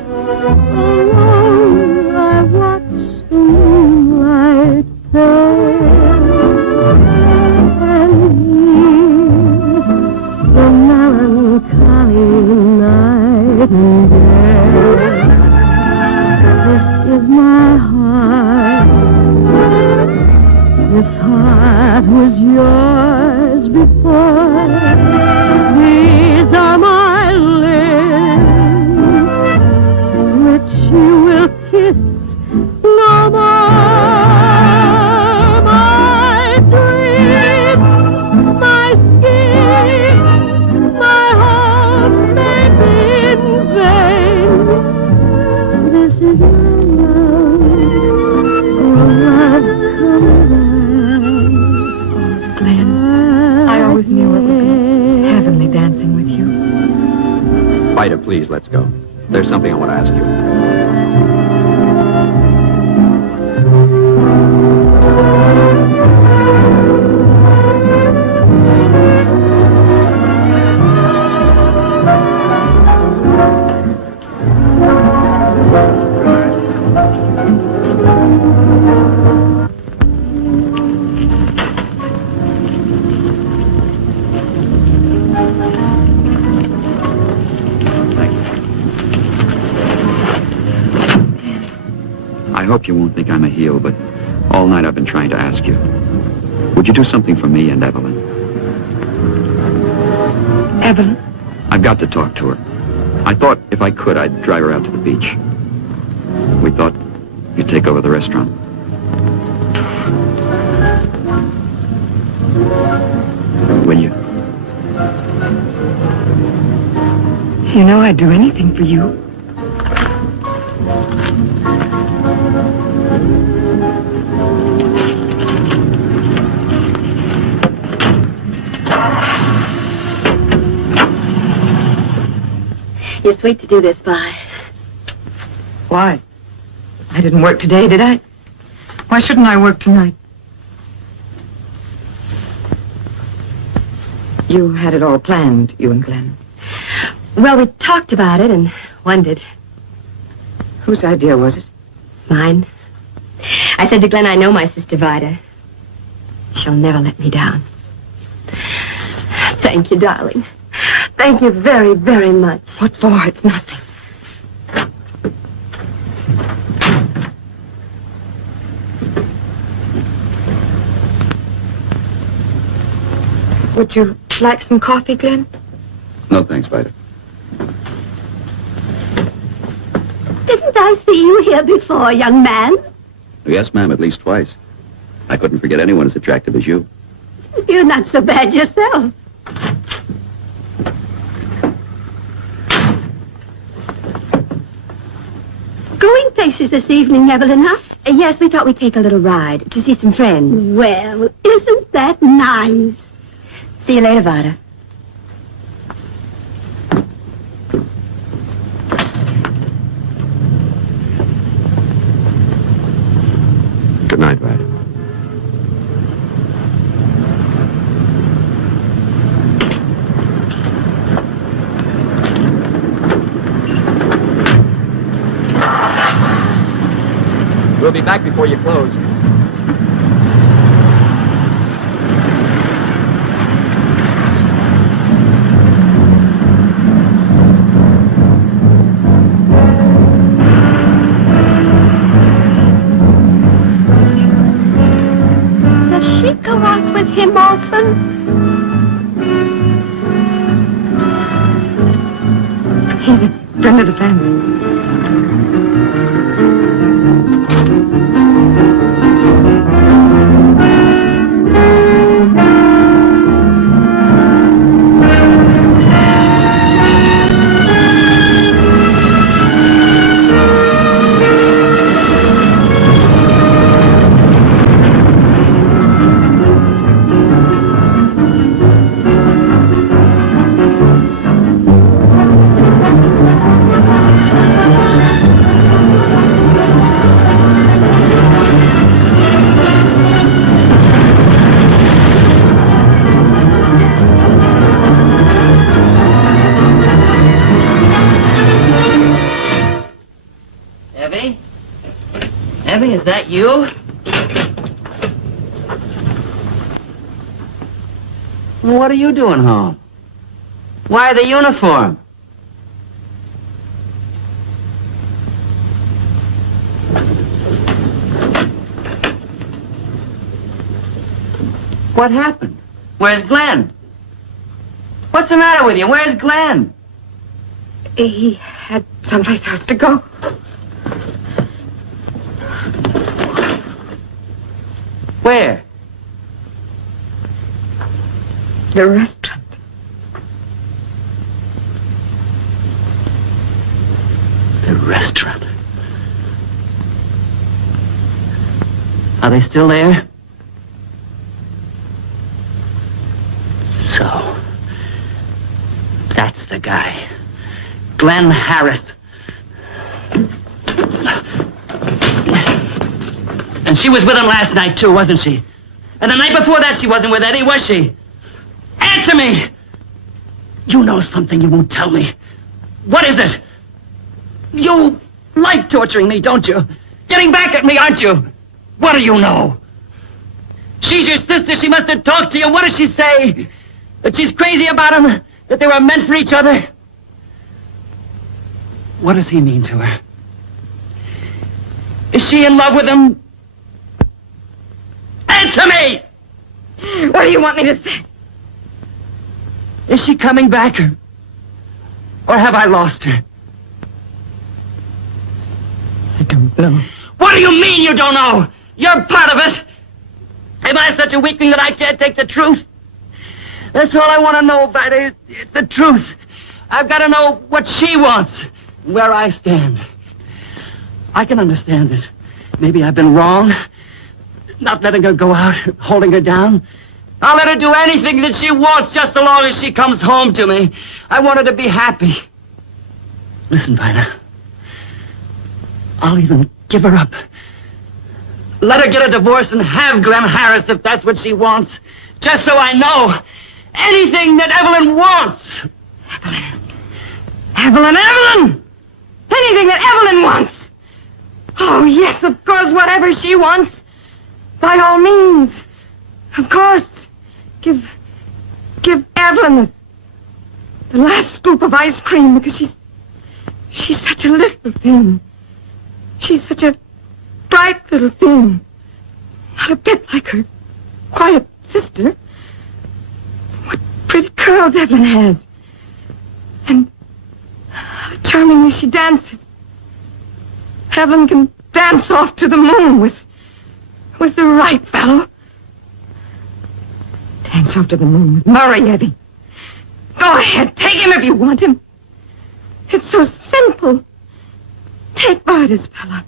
alone, I watch the moonlight fade. This is my heart. This heart was yours before. These are my lips, which you will kiss no more. My dreams, my schemes, my hopes may be in vain. This is my love, oh love, come back. Glenn, I always knew it would be heavenly dancing with you. Vida, please, let's go. There's something I want to ask you. I hope you won't think I'm a heel, but all night I've been trying to ask you. Would you do something for me and Evelyn? Evelyn? I've got to talk to her. I thought if I could, I'd drive her out to the beach. We thought you'd take over the restaurant. Will you? You know I'd do anything for you. You're sweet to do this by. Why? I didn't work today, did I? Why shouldn't I work tonight? You had it all planned, you and Glenn. Well, we talked about it and wondered. Whose idea was it? Mine. I said to Glenn, I know my sister Vida. She'll never let me down. Thank you, darling. Thank you very, very much. What for? It's nothing. Would you like some coffee, Glenn? No, thanks, Vida. Didn't I see you here before, young man? Yes, ma'am, at least twice. I couldn't forget anyone as attractive as you. You're not so bad yourself. Going places this evening, Evelyn, huh? Yes, we thought we'd take a little ride to see some friends. Well, isn't that nice? See you later, Vida. Good night, Vida. We'll be back before you close. Does she go out with him often? He's a friend of the family. Evie, is that you? What are you doing home? Why the uniform? What happened? Where's Glenn? What's the matter with you? Where's Glenn? He had someplace else to go. Where? The restaurant. The restaurant. Are they still there? So, that's the guy. Glenn Harris. And she was with him last night, too, wasn't she? And the night before that, she wasn't with Eddie, was she? Answer me! You know something you won't tell me. What is it? You like torturing me, don't you? Getting back at me, aren't you? What do you know? She's your sister. She must have talked to you. What does she say? That she's crazy about him? That they were meant for each other? What does he mean to her? Is she in love with him? Answer me! What do you want me to say? Is she coming back, or have I lost her? I don't know. What do you mean you don't know? You're part of it. Am I such a weakling that I can't take the truth? That's all I want to know about it. It's the truth. I've got to know what she wants, where I stand. I can understand it. Maybe I've been wrong, not letting her go out, holding her down. I'll let her do anything that she wants, just so long as she comes home to me. I want her to be happy. Listen, Vida. I'll even give her up. Let her get a divorce and have Glenn Harris if that's what she wants. Just so I know anything that Evelyn wants. Evelyn! Anything that Evelyn wants! Oh, yes, of course, whatever she wants. By all means. Of course. Give Evelyn the last scoop of ice cream, because she's such a little thing. She's such a bright little thing. Not a bit like her quiet sister. What pretty curls Evelyn has. And how charmingly she dances. Evelyn can dance off to the moon with the right fellow. Dance off to the moon with Murray, Evie. Go ahead, take him if you want him. It's so simple. Take Vida's fella.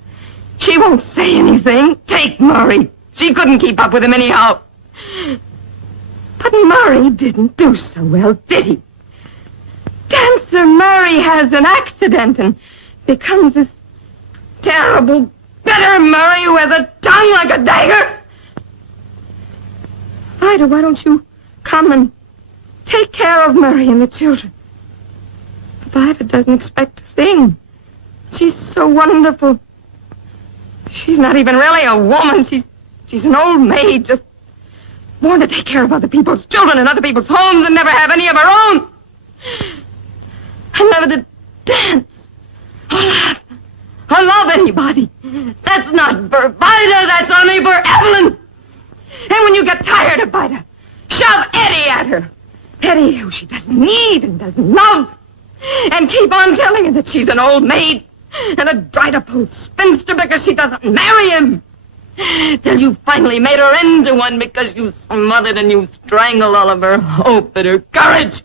She won't say anything. Take Murray. She couldn't keep up with him anyhow. But Murray didn't do so well, did he? Dancer Murray has an accident and becomes this terrible, bitter Murray with a tongue like a dagger. Vida, why don't you come and take care of Murray and the children? Vida doesn't expect a thing. She's so wonderful. She's not even really a woman. She's an old maid, just born to take care of other people's children and other people's homes and never have any of her own. And never to dance or laugh or love anybody. That's not for Vida, that's only for Evelyn. And when you get tired of Vida, shove Eddie at her. Eddie, who she doesn't need and doesn't love. And keep on telling her that she's an old maid and a dried-up old spinster because she doesn't marry him. Till you finally made her into one because you smothered and you strangled all of her hope and her courage.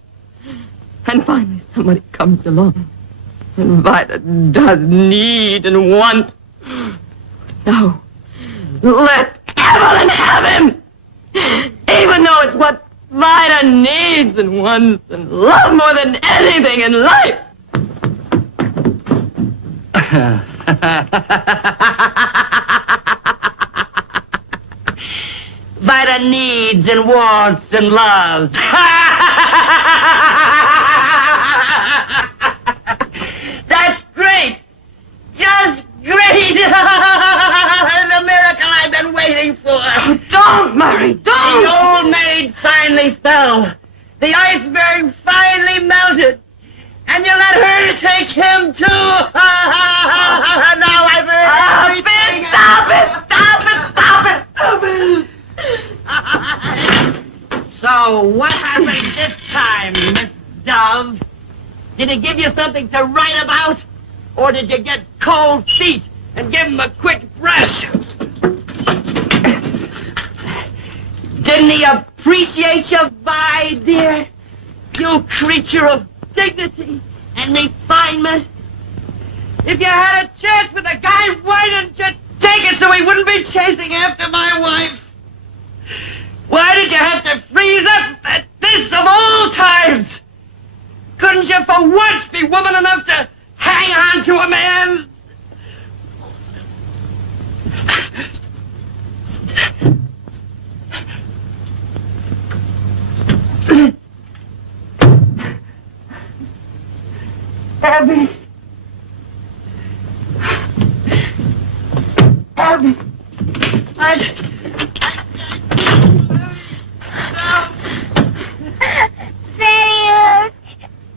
And finally somebody comes along and Vida does need and want. No, let Evelyn have him, even though it's what Vida needs and wants and loves more than anything in life. Vida needs and wants and loves. That's great. Just great. The miracle I've been waiting for. Oh, don't, Murray, don't. The old maid finally fell. The iceberg finally melted. And you let her take him, too. Now I've heard everything. Stop it. So, what happened this time, Miss Dove? Did he give you something to write about? Or did you get cold feet and give him a quick brush? Didn't he appreciate you, Vi, dear? You creature of dignity and refinement. If you had a chance with a guy, why didn't you take it so he wouldn't be chasing after my wife? Why did you have to freeze up at this of all times? Couldn't you for once be woman enough to hang on to a man? Abby.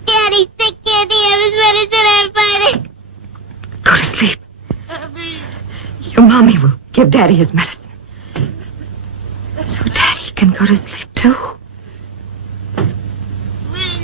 Daddy, take candy of his medicine and fight it. Go to sleep. Your mommy will give Daddy his medicine. So Daddy can go to sleep, too. Will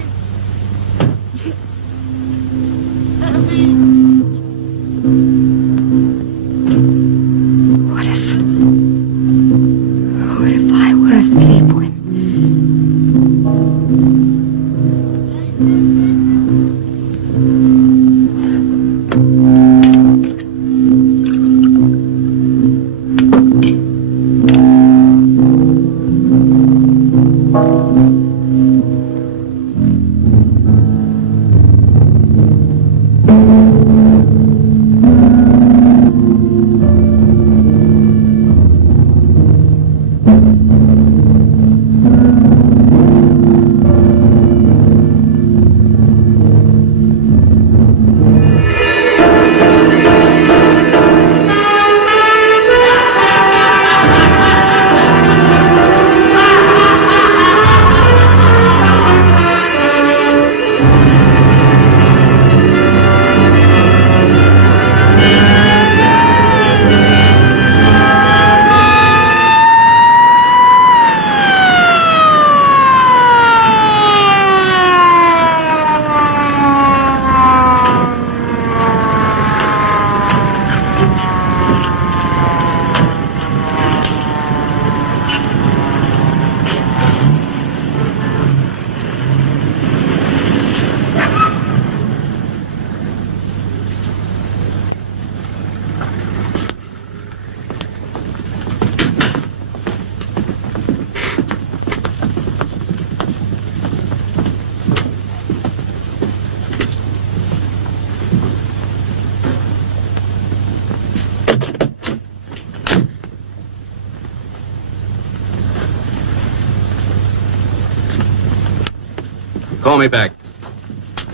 Call me back.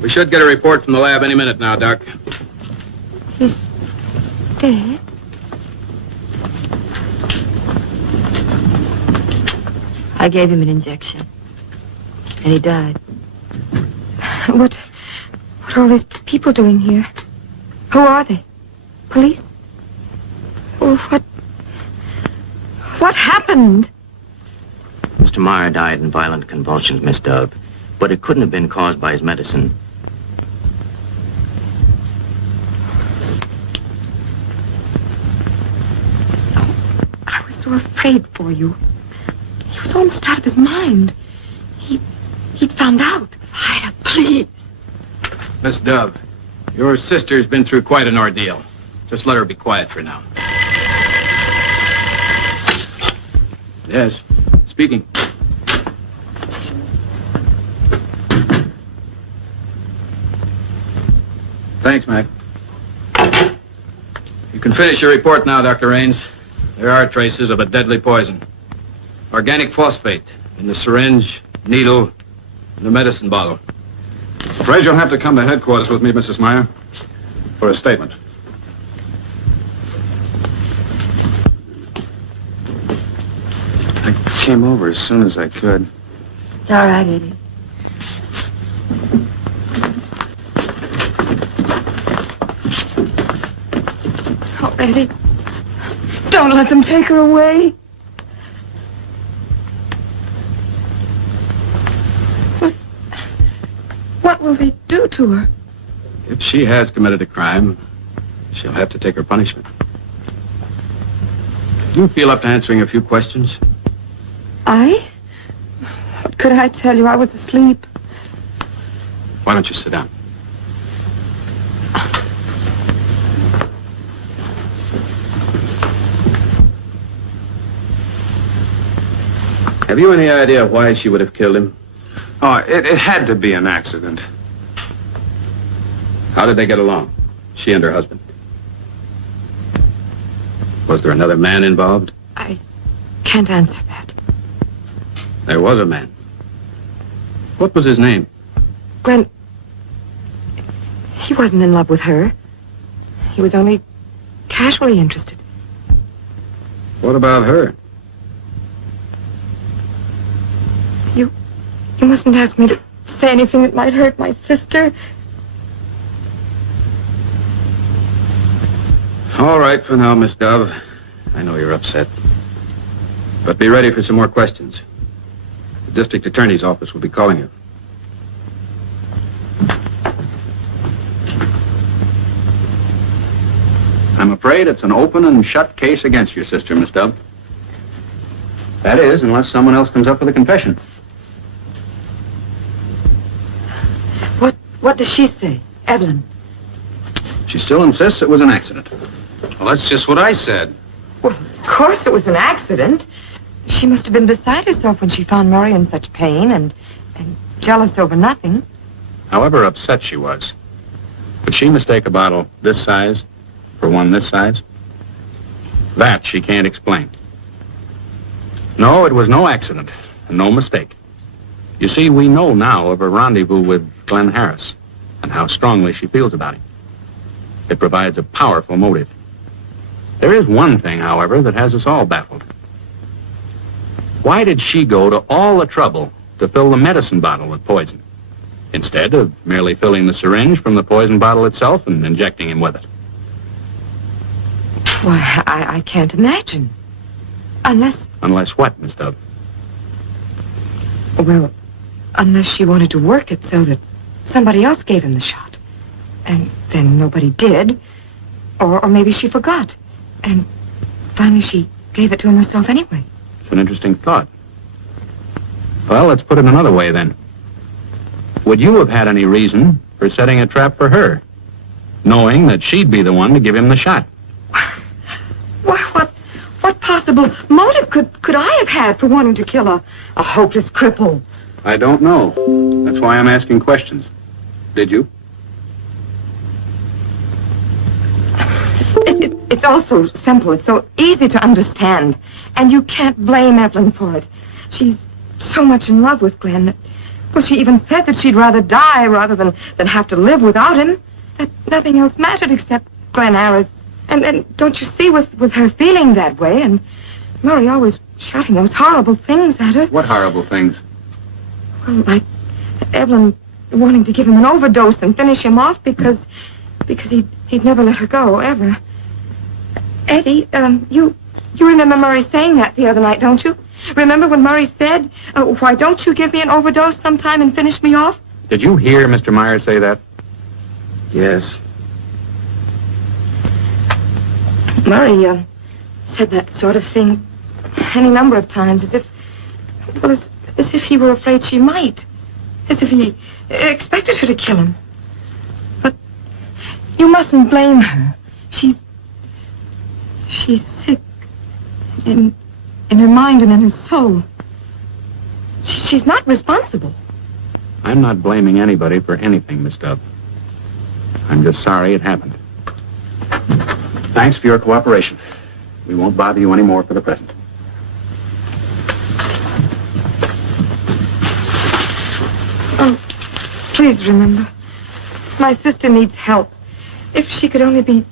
We should get a report from the lab any minute now, Doc. He's dead? I gave him an injection. And he died. What are all these people doing here? Who are they? Police? Oh, what happened? Mr. Meyer died in violent convulsions, Miss Dove. But it couldn't have been caused by his medicine. I was so afraid for you. He was almost out of his mind. He'd found out. Ida, please. Miss Dove, your sister's been through quite an ordeal. Just let her be quiet for now. Yes, speaking. Thanks, Mac. You can finish your report now, Dr. Raines. There are traces of a deadly poison. Organic phosphate in the syringe, needle, and the medicine bottle. Afraid you'll have to come to headquarters with me, Mrs. Meyer, for a statement. I came over as soon as I could. It's all right, Eddie. Oh, Eddie. Don't let them take her away. What will they do to her? If she has committed a crime, she'll have to take her punishment. Do you feel up to answering a few questions? I? What could I tell you? I was asleep. Why don't you sit down? Have you any idea why she would have killed him? Oh, it had to be an accident. How did they get along? She and her husband. Was there another man involved? I can't answer that. There was a man. What was his name? Glenn, he wasn't in love with her. He was only casually interested. What about her? You mustn't ask me to say anything that might hurt my sister. All right for now, Miss Dove. I know you're upset. But be ready for some more questions. The district attorney's office will be calling you. I'm afraid it's an open and shut case against your sister, Miss Dove. That is, unless someone else comes up with a confession. What does she say, Evelyn? She still insists it was an accident. Well, that's just what I said. Well, of course it was an accident. She must have been beside herself when she found Murray in such pain and jealous over nothing. However upset she was, could she mistake a bottle this size for one this size? That she can't explain. No, it was no accident and no mistake. You see, we know now of her rendezvous with Glenn Harris and how strongly she feels about him. It provides a powerful motive. There is one thing, however, that has us all baffled. Why did she go to all the trouble to fill the medicine bottle with poison, instead of merely filling the syringe from the poison bottle itself and injecting him with it? Why, I can't imagine. Unless... Unless what, Miss Dove? Well, unless she wanted to work it so that somebody else gave him the shot. And then nobody did. Or maybe she forgot. And finally she gave it to him herself anyway. It's an interesting thought. Well, let's put it another way, then. Would you have had any reason for setting a trap for her, knowing that she'd be the one to give him the shot? Why, what possible motive could I have had for wanting to kill a hopeless cripple? I don't know. That's why I'm asking questions. Did you? It's all so simple. It's so easy to understand. And you can't blame Evelyn for it. She's so much in love with Glenn that Well, she even said that she'd rather die rather than have to live without him. That nothing else mattered except Glen Harris. And don't you see, with her feeling that way, and Murray always shouting those horrible things at her. What horrible things? Well, like Evelyn wanting to give him an overdose and finish him off because he'd never let her go, ever. Eddie, you remember Murray saying that the other night, don't you? Remember when Murray said, why don't you give me an overdose sometime and finish me off? Did you hear Mr. Myers say that? Yes. Murray, said that sort of thing any number of times, as if he were afraid she might. As if he expected her to kill him. But you mustn't blame her. She's sick. In her mind and in her soul. She's not responsible. I'm not blaming anybody for anything, Miss Dove. I'm just sorry it happened. Thanks for your cooperation. We won't bother you anymore for the present. Oh, please remember. My sister needs help. If she could only be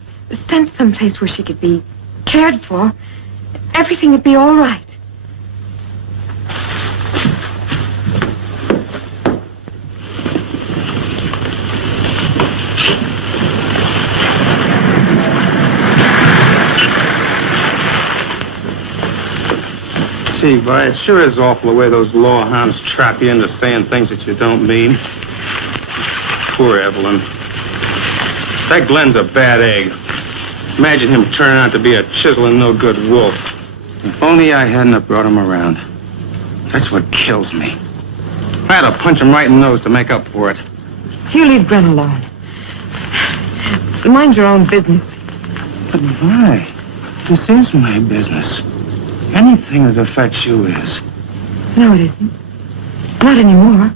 sent someplace where she could be cared for, everything would be all right. See, boy, it sure is awful the way those law hounds trap you into saying things that you don't mean. Poor Evelyn. That Glenn's a bad egg. Imagine him turning out to be a chiseling no-good wolf. If only I hadn't have brought him around. That's what kills me. I had to punch him right in the nose to make up for it. You leave Glenn alone. Mind your own business. But why? This is my business. Anything that affects you is. No, it isn't. Not anymore.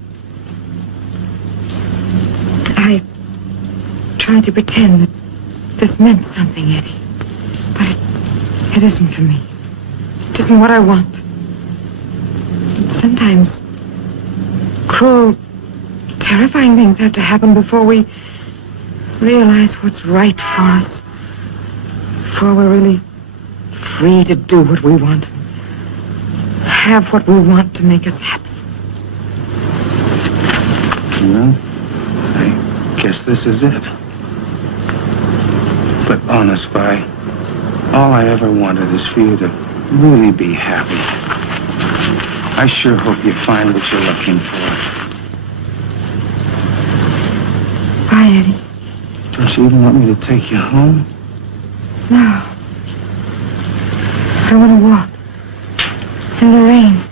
I tried to pretend that this meant something, Eddie. But it isn't for me. It isn't what I want. Sometimes cruel, terrifying things have to happen before we realize what's right for us. Before we're really free to do what we want. Have what we want to make us happy. Well, I guess this is it. But honest, Vi, all I ever wanted is for you to really be happy. I sure hope you find what you're looking for. Bye, Eddie. Don't you even want me to take you home? No. I want to walk. In the rain.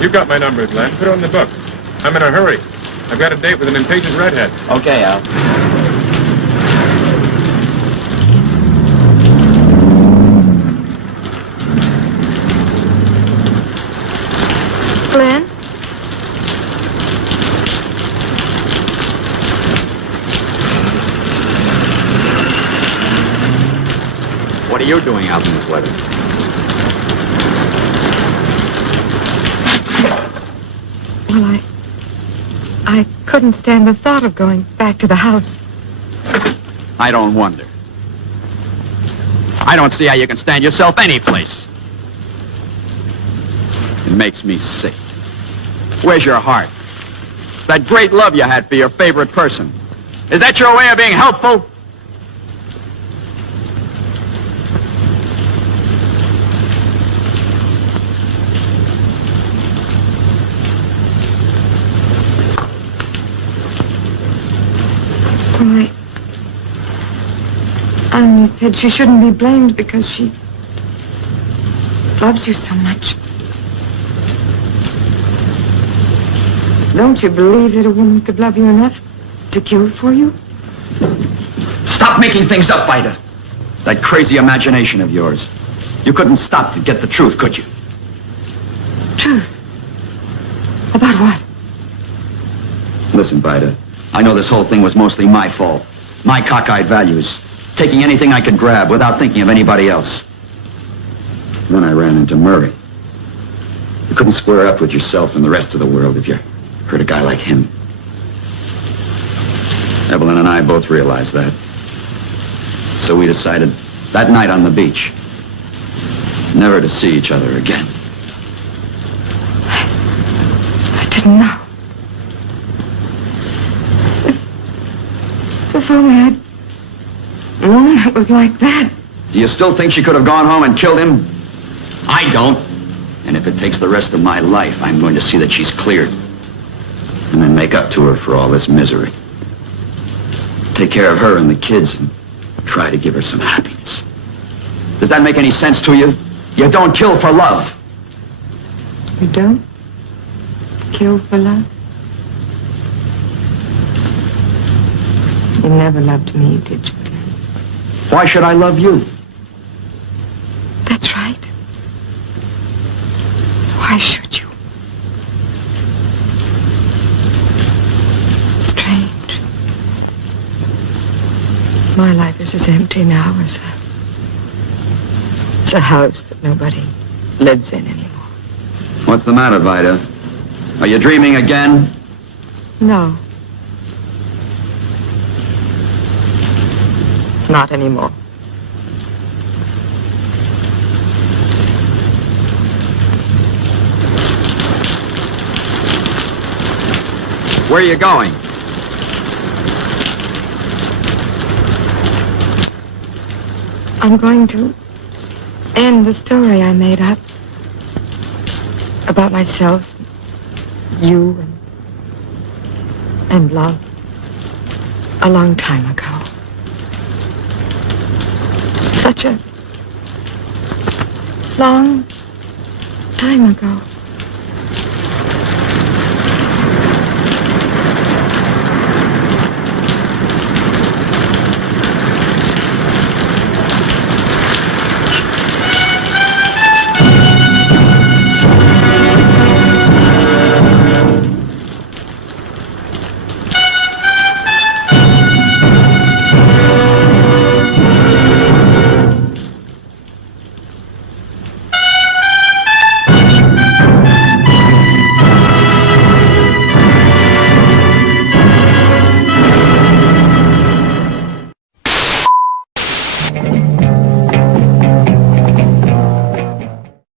You got my number, Glenn. Put it on the book. I'm in a hurry. I've got a date with an impatient redhead. Okay, Al. Glenn? What are you doing out in this weather? Well, I couldn't stand the thought of going back to the house. I don't wonder. I don't see how you can stand yourself any place. It makes me sick. Where's your heart? That great love you had for your favorite person. Is that your way of being helpful? Well, I only said she shouldn't be blamed because she loves you so much. Don't you believe that a woman could love you enough to kill for you? Stop making things up, Vida. That crazy imagination of yours. You couldn't stop to get the truth, could you? Truth? About what? Listen, Vida, I know this whole thing was mostly my fault. My cockeyed values. Taking anything I could grab without thinking of anybody else. Then I ran into Murray. You couldn't square up with yourself and the rest of the world if you hurt a guy like him. Evelyn and I both realized that. So we decided that night on the beach never to see each other again. I didn't know. If only I'd known it was like that. Do you still think she could have gone home and killed him? I don't. And if it takes the rest of my life, I'm going to see that she's cleared. And then make up to her for all this misery. Take care of her and the kids and try to give her some happiness. Does that make any sense to you? You don't kill for love. You don't kill for love? You never loved me, did you? Why should I love you? That's right. Why should you? Strange. My life is as empty now as a house that nobody lives in anymore. What's the matter, Vida? Are you dreaming again? No. Not anymore. Where are you going? I'm going to end the story I made up about myself, you, and love a long time ago. Such a long time ago.